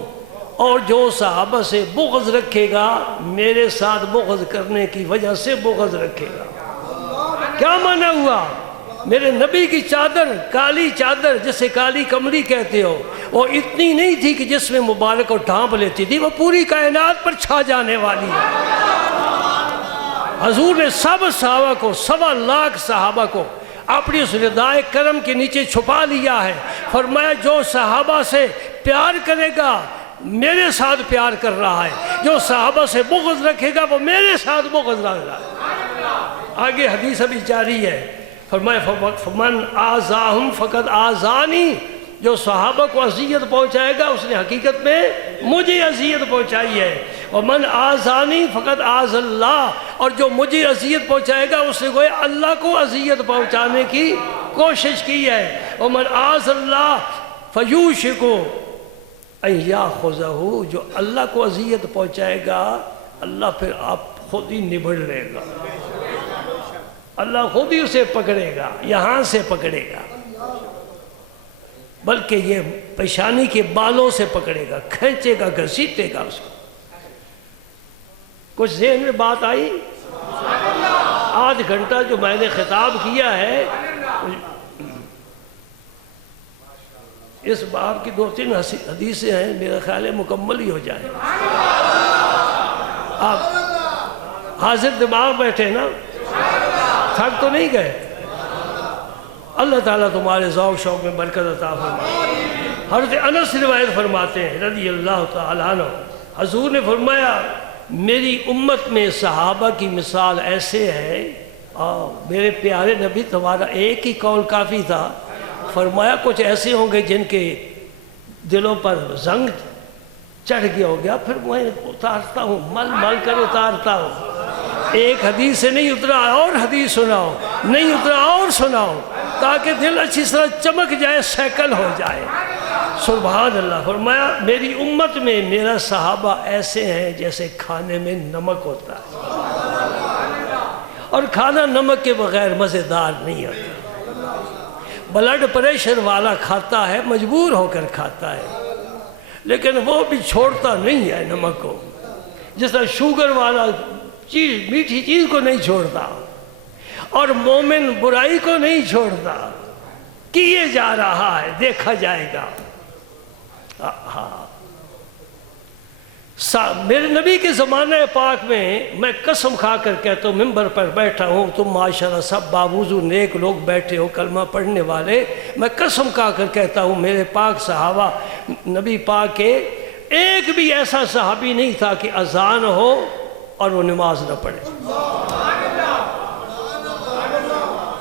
اور جو صحابہ سے بغض رکھے گا میرے ساتھ بغض کرنے کی وجہ سے بغض رکھے گا۔ کیا معنی ہوا؟ میرے نبی کی چادر، کالی چادر جسے کالی کملی کہتے ہو، وہ اتنی نہیں تھی کہ جس میں مبارک کو ڈھانپ لیتی تھی، وہ پوری کائنات پر چھا جانے والی ہے۔ حضور نے سب صحابہ کو، 1.25 لاکھ صحابہ کو اپنی اس ردائے کرم کے نیچے چھپا لیا ہے۔ فرمایا جو صحابہ سے پیار کرے گا میرے ساتھ پیار کر رہا ہے، جو صحابہ سے بغض رکھے گا وہ میرے ساتھ بغض رکھ رہا ہے۔ آگے حدیث ابھی جاری ہے، فرمایا فمن آذاہم فقد آذانی، جو صحابہ کو اذیت پہنچائے گا اس نے حقیقت میں مجھے اذیت پہنچائی ہے۔ ومن آذانی فقد آذ اللہ، اور جو مجھے اذیت پہنچائے گا اس نے گویا اللہ کو اذیت پہنچانے کی کوشش کی ہے۔ ومن آذ اللہ فیوشک ان یاخذہ، جو اللہ کو اذیت پہنچائے گا اللہ پھر آپ خود ہی نبڑ لے گا، اللہ خود ہی اسے پکڑے گا، یہاں سے پکڑے گا، بلکہ یہ پیشانی کے بالوں سے پکڑے گا، کھینچے گا، گھسیٹے گا اس کو۔ کچھ ذہن میں بات آئی؟ آدھ گھنٹہ جو میں نے خطاب کیا ہے اس باب کی 2-3 حدیثیں ہیں، میرا خیال ہے مکمل ہی ہو جائے۔ آپ حاضر دماغ بیٹھے نا، تھک تو نہیں گئے؟ اللہ تعالیٰ تمہارے ذوق شوق میں برکت عطا فرمائے۔ حضرت انس روایت فرماتے ہیں رضی اللہ تعالیٰ عنہ، حضور نے فرمایا میری امت میں صحابہ کی مثال ایسے ہے، میرے پیارے نبی تمہارا ایک ہی قول کافی تھا، فرمایا کچھ ایسے ہوں گے جن کے دلوں پر زنگ چڑھ گیا ہو گیا، پھر میں اتارتا ہوں، مل مل کر اتارتا ہوں، ایک حدیث سے نہیں اترا اور حدیث سناؤ، نہیں اترا اور سناؤ، تاکہ دل اچھی طرح چمک جائے، سیکل ہو جائے۔ سبحان اللہ۔ فرمایا میری امت میں میرا صحابہ ایسے ہیں جیسے کھانے میں نمک ہوتا ہے، اور کھانا نمک کے بغیر مزیدار نہیں ہوتا۔ بلڈ پریشر والا کھاتا ہے، مجبور ہو کر کھاتا ہے، لیکن وہ بھی چھوڑتا نہیں ہے نمک کو، جس طرح شوگر والا چیز میٹھی چیز کو نہیں چھوڑتا، اور مومن برائی کو نہیں چھوڑتا، کیے جا رہا ہے، دیکھا جائے گا۔ میرے نبی کے زمانہ پاک میں قسم کھا کر کہتا ہوں، ممبر پر بیٹھا ہوں، تم ماشاءاللہ سب باوضو نیک لوگ بیٹھے ہو، کلمہ پڑھنے والے، میں قسم کھا کر کہتا ہوں میرے پاک صحابہ نبی پاک کے ایک بھی ایسا صحابی نہیں تھا کہ اذان ہو اور وہ نماز نہ پڑھے۔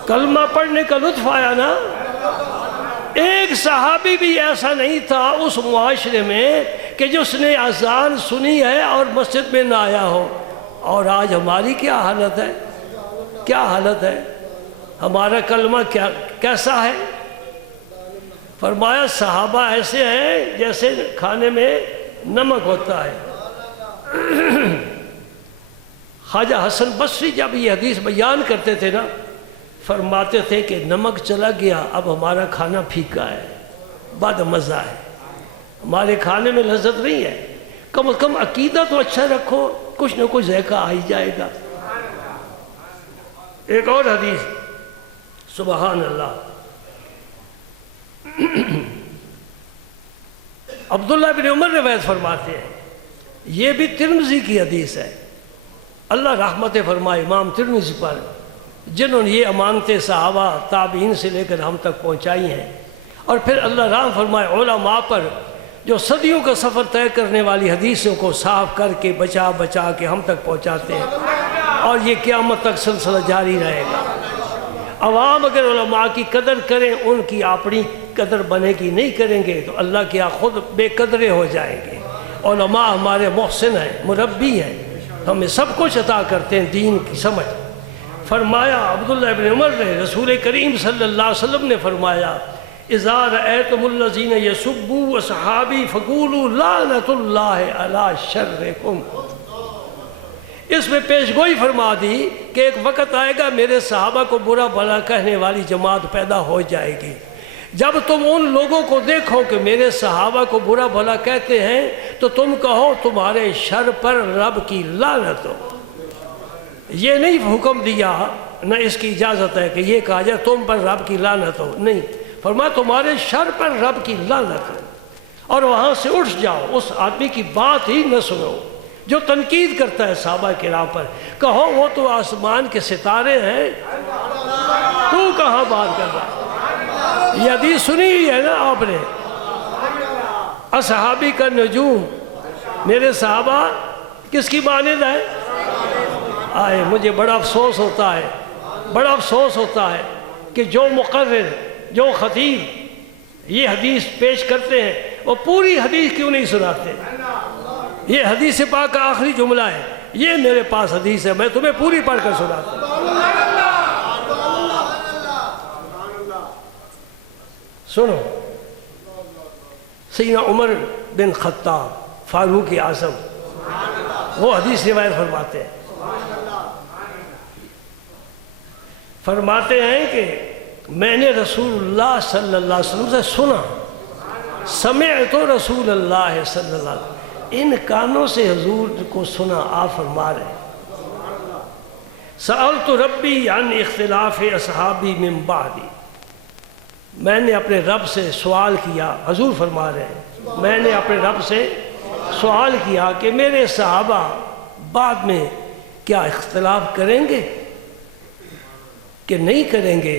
کلمہ پڑھنے کا لطف آیا نا؟ ایک صحابی بھی ایسا نہیں تھا اس معاشرے میں کہ جس نے اذان سنی ہے اور مسجد میں نہ آیا ہو۔ اور آج ہماری کیا حالت ہے؟ کیا حالت ہے؟ ہمارا کلمہ کیسا ہے؟ فرمایا صحابہ ایسے ہیں جیسے کھانے میں نمک ہوتا ہے۔ خواجہ حسن بصری جب یہ حدیث بیان کرتے تھے نا، فرماتے تھے کہ نمک چلا گیا، اب ہمارا کھانا پھیکا ہے، بد مزہ ہے، ہمارے کھانے میں لذت نہیں ہے۔ کم از کم عقیدہ تو اچھا رکھو، کچھ نہ کچھ ذائقہ آ ہی جائے گا۔ ایک اور حدیث، سبحان اللہ، عبداللہ بن عمر روایت فرماتے ہیں، یہ بھی ترمذی کی حدیث ہے، اللہ رحمت فرمائے امام ترمذی پر، جنہوں نے یہ امانتیں صحابہ تابعین سے لے کر ہم تک پہنچائی ہیں، اور پھر اللہ رحم فرمائے علماء پر جو صدیوں کا سفر طے کرنے والی حدیثوں کو صاف کر کے بچا بچا کے ہم تک پہنچاتے ہیں، اور یہ قیامت تک سلسلہ جاری رہے گا۔ عوام اگر علماء کی قدر کریں، ان کی اپنی قدر بنے گی، نہیں کریں گے تو اللہ کے خود بے قدرے ہو جائیں گے۔ علماء ہمارے محسن ہیں، مربی ہیں، ہمیں سب کچھ عطا کرتے ہیں دین کی سمجھ۔ فرمایا عبداللہ بن عمر نے، رسول کریم صلی اللہ علیہ وسلم نے فرمایا اذا رأیتم الذین یسبوا اصحابی فقولوا لعنۃ اللہ علی شرکم۔ اس میں پیشگوئی فرما دی کہ ایک وقت آئے گا میرے صحابہ کو برا بھلا کہنے والی جماعت پیدا ہو جائے گی۔ جب تم ان لوگوں کو دیکھو کہ میرے صحابہ کو برا بھلا کہتے ہیں تو تم کہو تمہارے شر پر رب کی لعنت ہو۔ یہ نہیں حکم دیا، نہ اس کی اجازت ہے کہ یہ کہا جائے تم پر رب کی لعنت ہو، نہیں، فرمایا تمہارے شر پر رب کی لعنت ہو، اور وہاں سے اٹھ جاؤ، اس آدمی کی بات ہی نہ سنو جو تنقید کرتا ہے صحابہ کرام پر۔ کہو وہ تو آسمان کے ستارے ہیں، تو کہاں بات کر رہا ہے؟ یہ حدیث سنی ہوئی ہے نا آپ نے، اصحابی کا نجوم، میرے صحابہ کس کی مانند ہے؟ آئے مجھے بڑا افسوس ہوتا ہے، بڑا افسوس ہوتا ہے کہ جو مقرر، جو خطیب یہ حدیث پیش کرتے ہیں وہ پوری حدیث کیوں نہیں سناتے؟ یہ حدیث پاک کا آخری جملہ ہے، یہ میرے پاس حدیث ہے، میں تمہیں پوری پڑھ کر سناتا ہوں۔ سنو، سیدنا عمر بن خطاب فاروق اعظم وہ حدیث روایت فرماتے ہیں، فرماتے ہیں کہ میں نے رسول اللہ صلی اللہ علیہ وسلم سے سنا، سمعت رسول اللہ صلی اللہ علیہ وسلم، ان کانوں سے حضور کو سنا، آپ فرما رہے ہیں سألت ربی عن اختلاف اصحابی من بعدی، میں نے اپنے رب سے سوال کیا، حضور فرما رہے ہیں میں نے اپنے رب سے سوال کیا کہ میرے صحابہ بعد میں کیا اختلاف کریں گے کہ نہیں کریں گے؟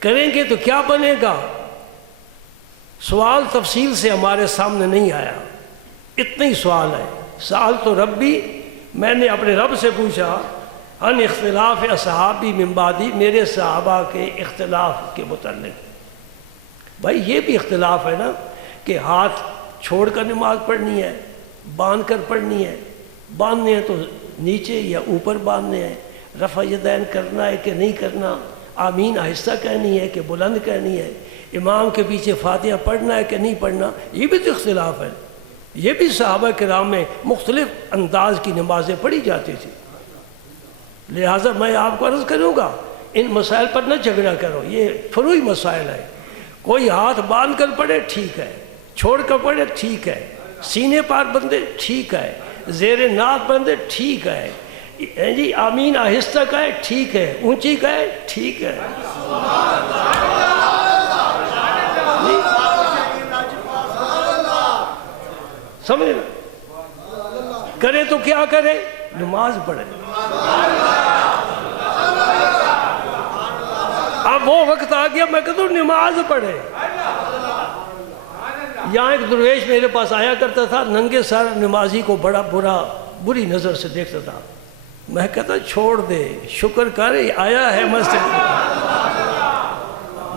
کریں گے تو کیا بنے گا؟ سوال تفصیل سے ہمارے سامنے نہیں آیا، اتنا ہی سوال ہے، سوال تو ربی، میں نے اپنے رب سے پوچھا ان اختلاف اصحابی من بعدی، میرے صحابہ کے اختلاف کے متعلق۔ بھائی یہ بھی اختلاف ہے نا کہ ہاتھ چھوڑ کر نماز پڑھنی ہے، باندھ کر پڑھنی ہے، باندھنے ہیں تو نیچے یا اوپر باندھنے ہیں، رفع یدین کرنا ہے کہ نہیں کرنا، آمین آہستہ کہنی ہے کہ بلند کہنی ہے، امام کے پیچھے فاتحہ پڑھنا ہے کہ نہیں پڑھنا، یہ بھی تو اختلاف ہے۔ یہ بھی صحابہ کرام میں مختلف انداز کی نمازیں پڑھی جاتی تھی، لہٰذا میں آپ کو عرض کروں گا ان مسائل پر نہ جھگڑا کرو، یہ فروعی مسائل ہے، کوئی ہاتھ باندھ کر پڑھے ٹھیک ہے، چھوڑ کر پڑھے ٹھیک ہے، سینے پار بندے ٹھیک ہے، زیر ناک بندے ٹھیک ہے، جی آمین آہستہ کہے ٹھیک ہے، اونچی کہے ٹھیک ہے، سمجھ نا؟ کرے تو کیا کرے؟ نماز پڑھے۔ اب وہ وقت آ گیا میں کہتا ہوں نماز پڑھے۔ یہاں ایک درویش میرے پاس آیا کرتا تھا، ننگے سر نمازی کو بڑا بری نظر سے دیکھتا تھا، میں کہتا چھوڑ دے، شکر کر، آیا ہے مسجد،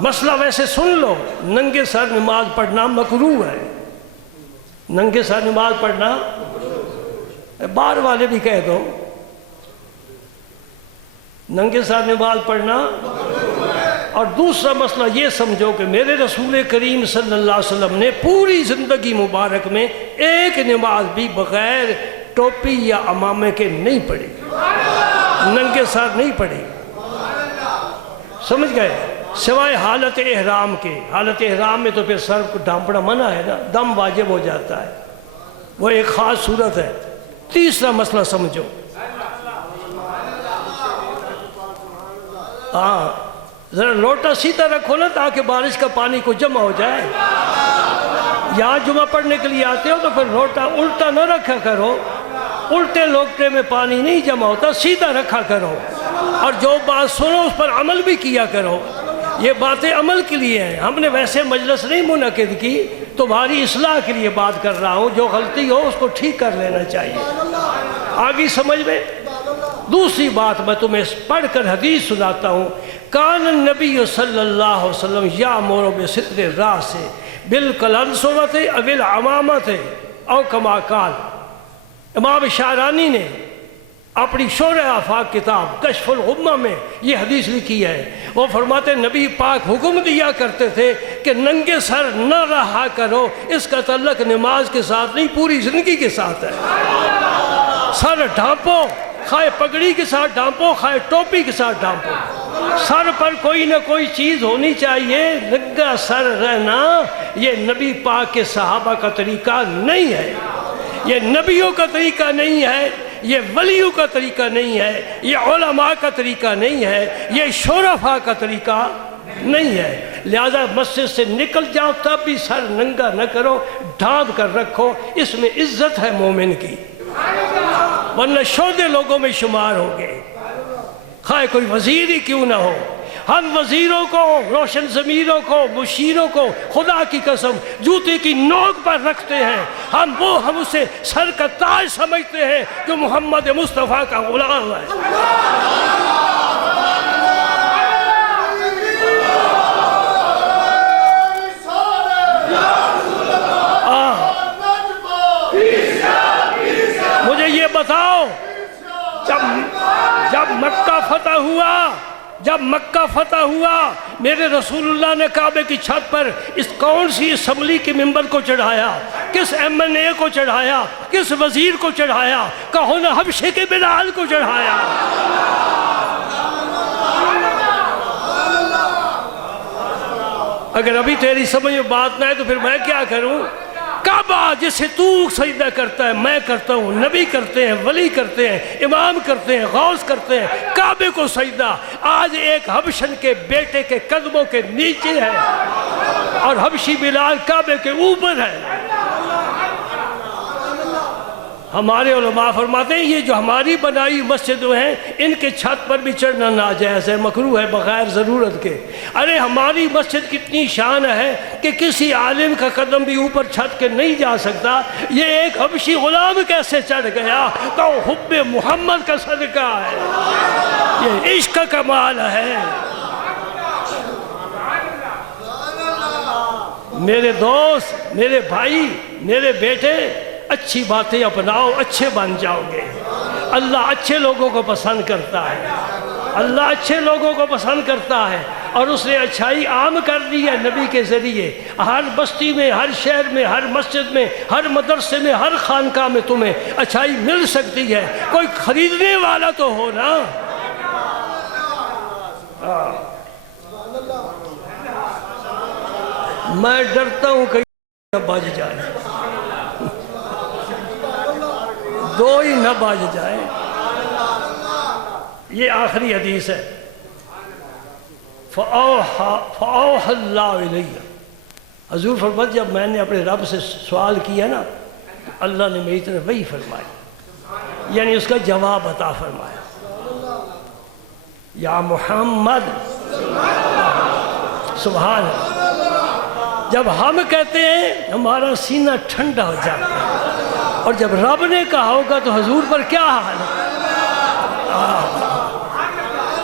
مسئلہ ویسے سن لو، ننگے سر نماز پڑھنا مکروہ ہے، ننگے سر نماز پڑھنا، باہر والے بھی کہہ دو ننگے سر نماز پڑھنا۔ اور دوسرا مسئلہ یہ سمجھو کہ میرے رسول کریم صلی اللہ علیہ وسلم نے پوری زندگی مبارک میں ایک نماز بھی بغیر ٹوپی یا عمامے کے نہیں پڑھی، ننگے سر نہیں پڑھی، سمجھ گئے؟ سوائے حالت احرام کے، حالت احرام میں تو پھر سر کو ڈھانپنا منع ہے نا، دم واجب ہو جاتا ہے، وہ ایک خاص صورت ہے۔ تیسرا مسئلہ سمجھو، ہاں ذرا لوٹا سیدھا رکھو نا تاکہ بارش کا پانی کو جمع ہو جائے، یہاں جمعہ پڑھنے کے لیے آتے ہو تو پھر لوٹا الٹا نہ رکھا کرو، الٹے لوٹے میں پانی نہیں جمع ہوتا، سیدھا رکھا کرو، اور جو بات سنو اس پر عمل بھی کیا کرو، یہ باتیں عمل کے لیے ہیں، ہم نے ویسے مجلس نہیں منعقد کی، تمہاری اصلاح کے لیے بات کر رہا ہوں، جو غلطی ہو اس کو ٹھیک کر لینا چاہیے، آگے سمجھ میں۔ دوسری بات میں تمہیں پڑھ کر حدیث سناتا ہوں، کان النبی صلی اللہ علیہ وسلم یامر بستر الراس بالقلنسوۃ او العمامۃ او کما قال، امام شعرانی نے اپنی شورہ آفاق کتاب کشف الغمہ میں یہ حدیث لکھی ہے. وہ فرماتے نبی پاک حکم دیا کرتے تھے کہ ننگے سر نہ رہا کرو. اس کا تعلق نماز کے ساتھ نہیں، پوری زندگی کے ساتھ ہے. سر ڈھانپو، خواہ پگڑی کے ساتھ ڈھانپو، خواہ ٹوپی کے ساتھ ڈھانپو. سر پر کوئی نہ کوئی چیز ہونی چاہیے. ننگا سر رہنا یہ نبی پاک کے صحابہ کا طریقہ نہیں ہے، یہ نبیوں کا طریقہ نہیں ہے، یہ ولیوں کا طریقہ نہیں ہے، یہ علماء کا طریقہ نہیں ہے، یہ شرفاء کا طریقہ نہیں ہے. لہذا مسجد سے نکل جاؤ تب بھی سر ننگا نہ کرو، ڈھانپ کر رکھو. اس میں عزت ہے مومن کی، ورنہ شودے لوگوں میں شمار ہوگے، خواہ کوئی وزیر ہی کیوں نہ ہو. ہم وزیروں کو، روشن ضمیروں کو، مشیروں کو خدا کی قسم جوتے کی نوک پر رکھتے ہیں. ہم اسے سر کا تاج سمجھتے ہیں جو محمد مصطفیٰ کا غلام ہے. مجھے یہ بتاؤ، جب مکہ فتح ہوا میرے رسول اللہ نے کعبے کی چھت پر کون سی اسمبلی کے ممبر کو چڑھایا؟ کس ایم این اے کو چڑھایا؟ کس وزیر کو چڑھایا؟ کہو نا حبشے کے بلال کو چڑھایا. اگر ابھی تیری سمجھ میں بات نہ ہے تو پھر میں کیا کروں؟ کعبہ جسے تو سجدہ کرتا ہے میں کرتا ہوں، نبی کرتے ہیں، ولی کرتے ہیں، امام کرتے ہیں، غوث کرتے ہیں. کعبے کو سجدہ آج ایک حبشن کے بیٹے کے قدموں کے نیچے ہے اور حبشی بلال کعبے کے اوپر ہے. ہمارے علماء فرماتے ہیں یہ جو ہماری بنائی مسجد ہیں ان کے چھت پر بھی چڑھنا ناجائز ہے، مکروہ ہے بغیر ضرورت کے. ارے ہماری مسجد کتنی شان ہے کہ کسی عالم کا قدم بھی اوپر چھت کے نہیں جا سکتا. یہ ایک حبشی غلام کیسے چڑھ گیا؟ تو حب محمد کا صدقہ ہے، یہ عشق کا کمال ہے. میرے دوست، میرے بھائی، میرے بیٹے، اچھی باتیں اپناؤ، اچھے بن جاؤ گے. اللہ اچھے لوگوں کو پسند کرتا ہے، اللہ اچھے لوگوں کو پسند کرتا ہے. اور اس نے اچھائی عام کر دی ہے نبی کے ذریعے. ہر بستی میں، ہر شہر میں، ہر مسجد میں، ہر مدرسے میں، ہر خانقاہ میں تمہیں اچھائی مل سکتی ہے. کوئی خریدنے والا تو ہو نا. میں ڈرتا ہوں کہیں نہ بج جائے، دو ہی نہ بج جائے. یہ آخری حدیث ہے. فَأَوْحَى اللَّهُ إِلَيَّ. حضور فرماتے جب میں نے اپنے رب سے سوال کیا نا تو اللہ نے میری طرف وہی فرمائی، یعنی اس کا جواب عطا فرمایا. یا محمد، سبحان اللہ. جب ہم کہتے ہیں ہمارا سینہ ٹھنڈا ہو جاتا ہے، اور جب رب نے کہا ہوگا تو حضور پر کیا حال ہے؟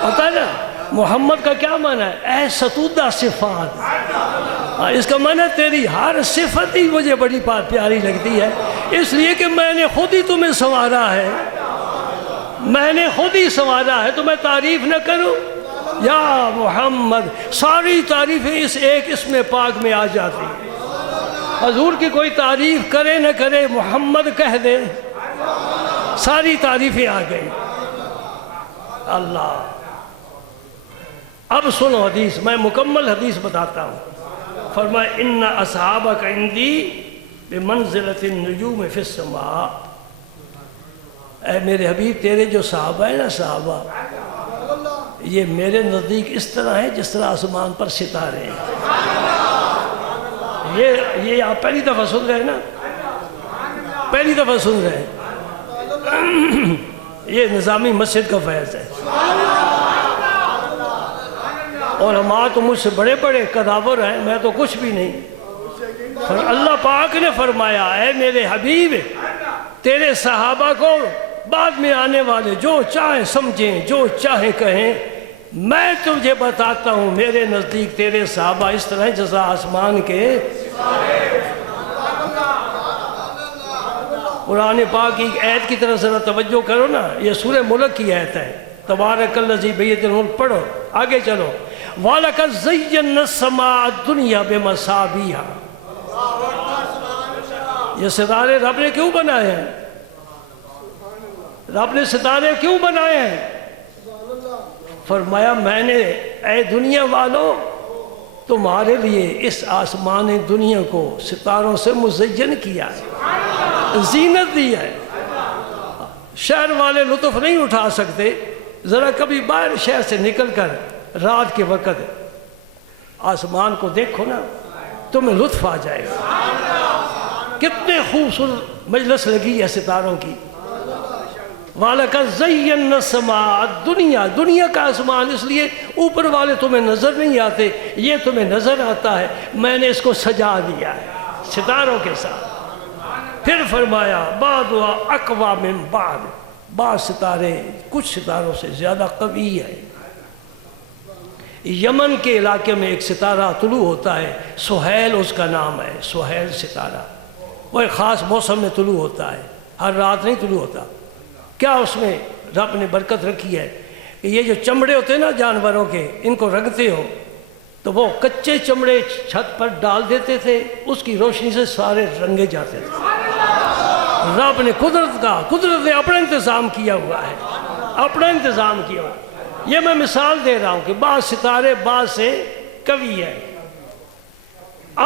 پتہ ہے نا محمد کا کیا معنی ہے؟ اے ستودہ صفات. اس کا معنی تیری ہر صفت ہی مجھے بڑی پیاری لگتی ہے، اس لیے کہ میں نے خود ہی تمہیں سنوارا ہے، میں نے خود ہی سنوارا ہے. تو میں تعریف نہ کروں؟ یا محمد، ساری تعریفیں اس ایک اسم پاک میں آ جاتی ہیں. حضور کی کوئی تعریف کرے نہ کرے، محمد کہہ دے، ساری تعریفیں آ گئی. اللہ. اب سنو حدیث، میں مکمل حدیث بتاتا ہوں. فرمایا ان اصحابک عندی بمنزلۃ النجوم فی السماء. اے میرے حبیب تیرے جو صحابہ ہیں نا، صحابہ یہ میرے نزدیک اس طرح ہیں جس طرح آسمان پر ستارے ہیں. یہ آپ پہلی دفعہ سن رہے ہیں نا، پہلی دفعہ سن رہے ہیں. یہ نظامی مسجد کا فیض ہے. علماء تو مجھ سے بڑے بڑے قداور ہیں، میں تو کچھ بھی نہیں. اللہ پاک نے فرمایا اے میرے حبیب تیرے صحابہ کو بعد میں آنے والے جو چاہیں سمجھیں، جو چاہیں کہیں، میں تجھے بتاتا ہوں میرے نزدیک تیرے صحابہ اس طرح جیسا آسمان کے. قرآن پاک کی آیت کی طرف ذرا توجہ کرو نا، یہ سورہ ملک کی آیت ہے، تبارک الذی بیدہ الملک، پڑھو آگے چلو۔ وَلَقَدْ زَيَّنَّا السَّمَاءَ الدُّنْيَا بِمَصَابِيحَ، یہ ستارے رب نے کیوں بنائے ہیں؟ رب نے ستارے کیوں بنائے ہیں؟ فرمایا میں نے اے دنیا والوں تمہارے لیے اس آسمان دنیا کو ستاروں سے مزین کیا ہے، زینت دی ہے۔ شہر والے لطف نہیں اٹھا سکتے، ذرا کبھی باہر شہر سے نکل کر رات کے وقت آسمان کو دیکھو نا، تمہیں لطف آ جائے گا، کتنے خوبصورت مجلس لگی ہے ستاروں کی۔ وَلَقَدْ زَيَّنَّا السَّمَاءَ الدُّنْيَا، دنیا کا آسمان، اس لیے اوپر والے تمہیں نظر نہیں آتے، یہ تمہیں نظر آتا ہے، میں نے اس کو سجا دیا ہے ستاروں کے ساتھ۔ پھر فرمایا بَعْضُهَا أَقْوَى مِنْ بَعْضٍ، بعض ستارے کچھ ستاروں سے زیادہ قوی ہے۔ یمن کے علاقے میں ایک ستارہ طلوع ہوتا ہے، سہیل اس کا نام ہے، سہیل ستارہ، وہ ایک خاص موسم میں طلوع ہوتا ہے، ہر رات نہیں طلوع ہوتا۔ کیا اس میں رب نے برکت رکھی ہے کہ یہ جو چمڑے ہوتے ہیں نا جانوروں کے، ان کو رنگتے ہو تو وہ کچے چمڑے چھت پر ڈال دیتے تھے، اس کی روشنی سے سارے رنگے جاتے تھے۔ رب نے قدرت نے اپنا انتظام کیا ہوا ہے، اپنا انتظام کیا ہوا ہے۔ یہ میں مثال دے رہا ہوں کہ بعض ستارے بعض سے قوی ہے۔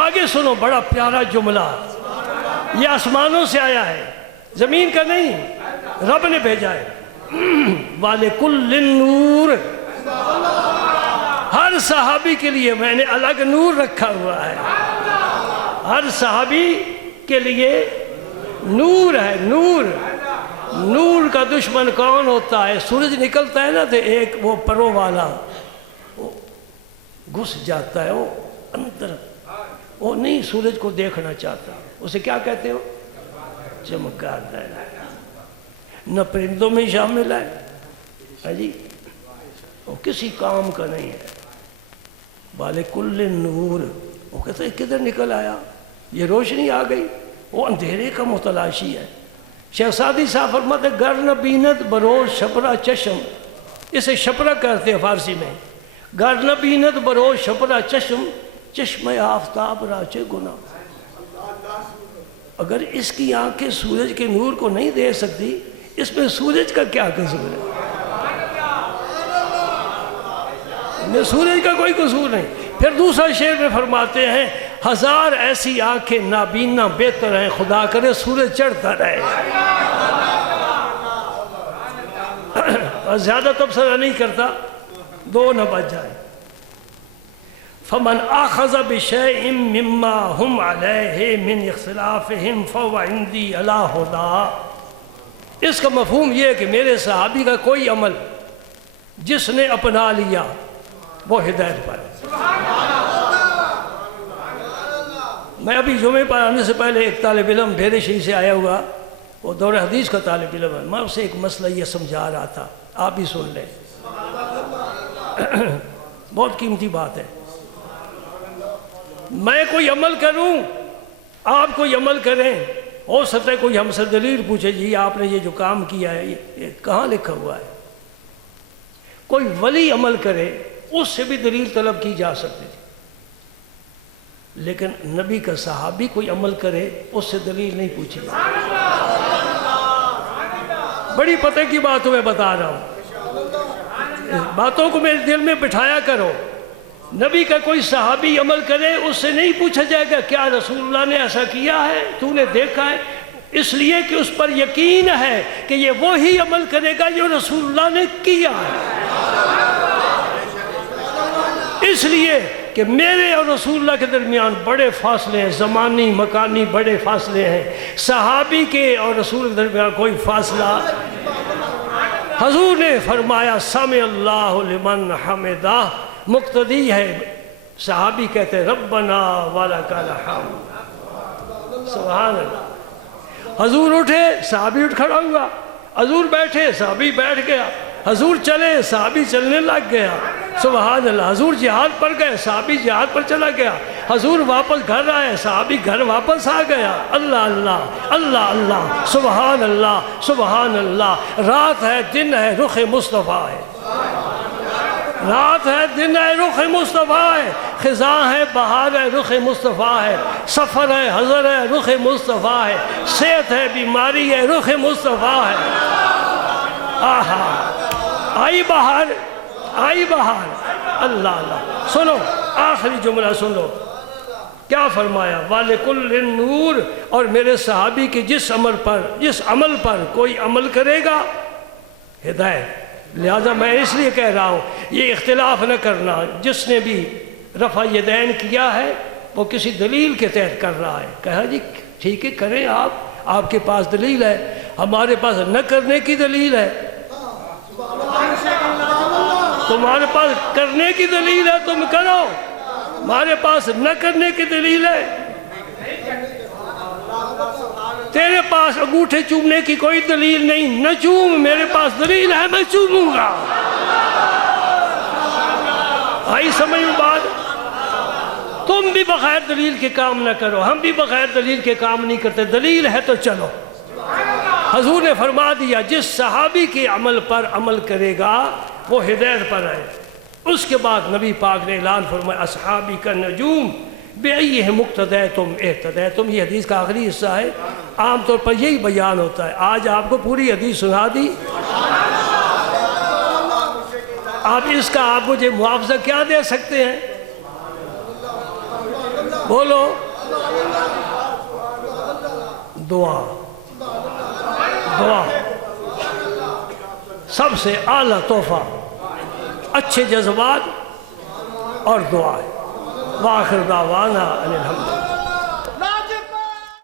آگے سنو بڑا پیارا جملہ، یہ آسمانوں سے آیا ہے، زمین کا نہیں، رب نے بھیجا ہے۔ وَلِكُلٍّ نُّورٍ، ہر صحابی کے لیے میں نے الگ نور رکھا ہوا ہے، ہر صحابی کے لیے نور ہے۔ نور کا دشمن کون ہوتا ہے؟ سورج نکلتا ہے نا تو ایک وہ پروں والا وہ گھس جاتا ہے، وہ اندر، وہ نہیں سورج کو دیکھنا چاہتا، اسے کیا کہتے ہو؟ چمگادڑ۔ نہ پرندوں میں شامل ہے جی، وہ کسی کام کا نہیں ہے۔ بالکل نور، وہ کہتے ہیں کدھر نکل آیا، یہ روشنی آ گئی، وہ اندھیرے کا متلاشی ہے۔ شیخ سعدی صاحب فرماتے گر نہ بینت بروز شپرا چشم، اسے شپرا کہتے ہیں فارسی میں۔ گر نہ بینت بروز شپرا چشم، چشم آفتاب راچے گناہ۔ اگر اس کی آنکھیں سورج کے نور کو نہیں دے سکتی، اس میں سورج کا کیا قصور ہے؟ میں سورج کا کوئی قصور نہیں۔ پھر دوسرا شعر میں فرماتے ہیں ہزار ایسی آنکھیں نابینا بہتر ہیں، خدا کرے سورج چڑھتا رہے۔ اور زیادہ تبصرہ نہیں کرتا، دو نہ بچ جائے۔ فمن آخذ بشیء مما هم علیہ من اختلافہم فهو عندی علی ھدی۔ اس کا مفہوم یہ ہے کہ میرے صحابی کا کوئی عمل جس نے اپنا لیا وہ ہدایت پر ہے۔ میں ابھی جمعے پر آنے سے پہلے ایک طالب علم بھیرے شہی سے آیا ہوا، وہ دور حدیث کا طالب علم ہے، میں اسے ایک مسئلہ یہ سمجھا رہا تھا، آپ بھی سن لیں، بہت قیمتی بات ہے۔ میں کوئی عمل کروں، آپ کوئی عمل کریں، ہو سکتا ہے کوئی ہم سے دلیل پوچھے جی آپ نے یہ جو کام کیا ہے یہ کہاں لکھا ہوا ہے؟ کوئی ولی عمل کرے اس سے بھی دلیل طلب کی جا سکتی تھی، لیکن نبی کا صحابی کوئی عمل کرے اس سے دلیل نہیں پوچھی جاتی۔ بڑی پتہ کی بات میں بتا رہا ہوں، باتوں کو میرے دل میں بٹھایا کرو۔ نبی کا کوئی صحابی عمل کرے اس سے نہیں پوچھا جائے گا کیا رسول اللہ نے ایسا کیا ہے، تو نے دیکھا ہے، اس لیے کہ اس پر یقین ہے کہ یہ وہی عمل کرے گا جو رسول اللہ نے کیا ہے۔ اس لیے کہ میرے اور رسول اللہ کے درمیان بڑے فاصلے ہیں، زمانی مکانی بڑے فاصلے ہیں، صحابی کے اور رسول کے درمیان کوئی فاصلہ۔ حضور نے فرمایا سمع اللہ لمن حمدہ، مقتدی ہے، صحابی کہتے ہیں ربنا ولک الحمد، سبحان اللہ۔ حضور اٹھے، صحابی اٹھ کھڑا ہوا، حضور بیٹھے، صحابی بیٹھ گیا، حضور چلے، صحابی چلنے لگ گیا، سبحان اللہ۔ حضور جہاد پر گئے، صحابی جہاد پر چلا گیا، حضور واپس گھر آئے، صحابی گھر واپس آ گیا۔ اللہ اللہ اللہ اللہ، سبحان اللہ سبحان اللہ۔ رات ہے دن ہے رخ مصطفیٰ ہے، رات ہے دن ہے رخ مصطفیٰ ہے، خزاں ہے بہار ہے رخ مصطفیٰ ہے، سفر ہے حضر ہے رخ مصطفیٰ ہے، صحت ہے بیماری ہے رخ مصطفیٰ ہے۔ آہا، آئی بہار، آئی بہار۔ اللہ اللہ، سنو آخری جملہ سنو، کیا فرمایا؟ وَلِكُلٍّ نور، اور میرے صحابی کے جس عمل پر کوئی عمل کرے گا ہدایت۔ لہذا میں اس لیے کہہ رہا ہوں یہ اختلاف نہ کرنا، جس نے بھی رفع یدین کیا ہے وہ کسی دلیل کے تحت کر رہا ہے۔ کہا جی ٹھیک ہے کریں آپ کے پاس دلیل ہے، ہمارے پاس نہ کرنے کی دلیل ہے۔ تمہارے پاس کرنے کی دلیل ہے تم کرو، ہمارے پاس نہ کرنے کی دلیل ہے۔ تیرے پاس انگوٹھے چومنے کی کوئی دلیل نہیں، نہ چوم، میرے پاس دلیل ہے میں چوموں گا۔ آئی سمجھ میں بات؟ تم بھی بغیر دلیل کے کام نہ کرو، ہم بھی بغیر دلیل کے کام نہیں کرتے، دلیل ہے تو چلو۔ حضور نے فرما دیا جس صحابی کے عمل پر عمل کرے گا وہ ہدایت پر ہے۔ اس کے بعد نبی پاک نے اعلان فرمایا اصحابی کا نجوم بِأَيِّهِمْ اقْتَدَيْتُمْ اهْتَدَيْتُمْ۔ یہ حدیث کا آخری حصہ ہے، عام طور پر یہی بیان ہوتا ہے۔ آج آپ کو پوری حدیث سنا دی، آپ اس کا آپ مجھے معاوضہ کیا دے سکتے ہیں؟ بولو، دعا، دعا سب سے اعلیٰ تحفہ، اچھے جذبات اور دعا ہے۔ وآخر دعوانا ان الحمد للہ۔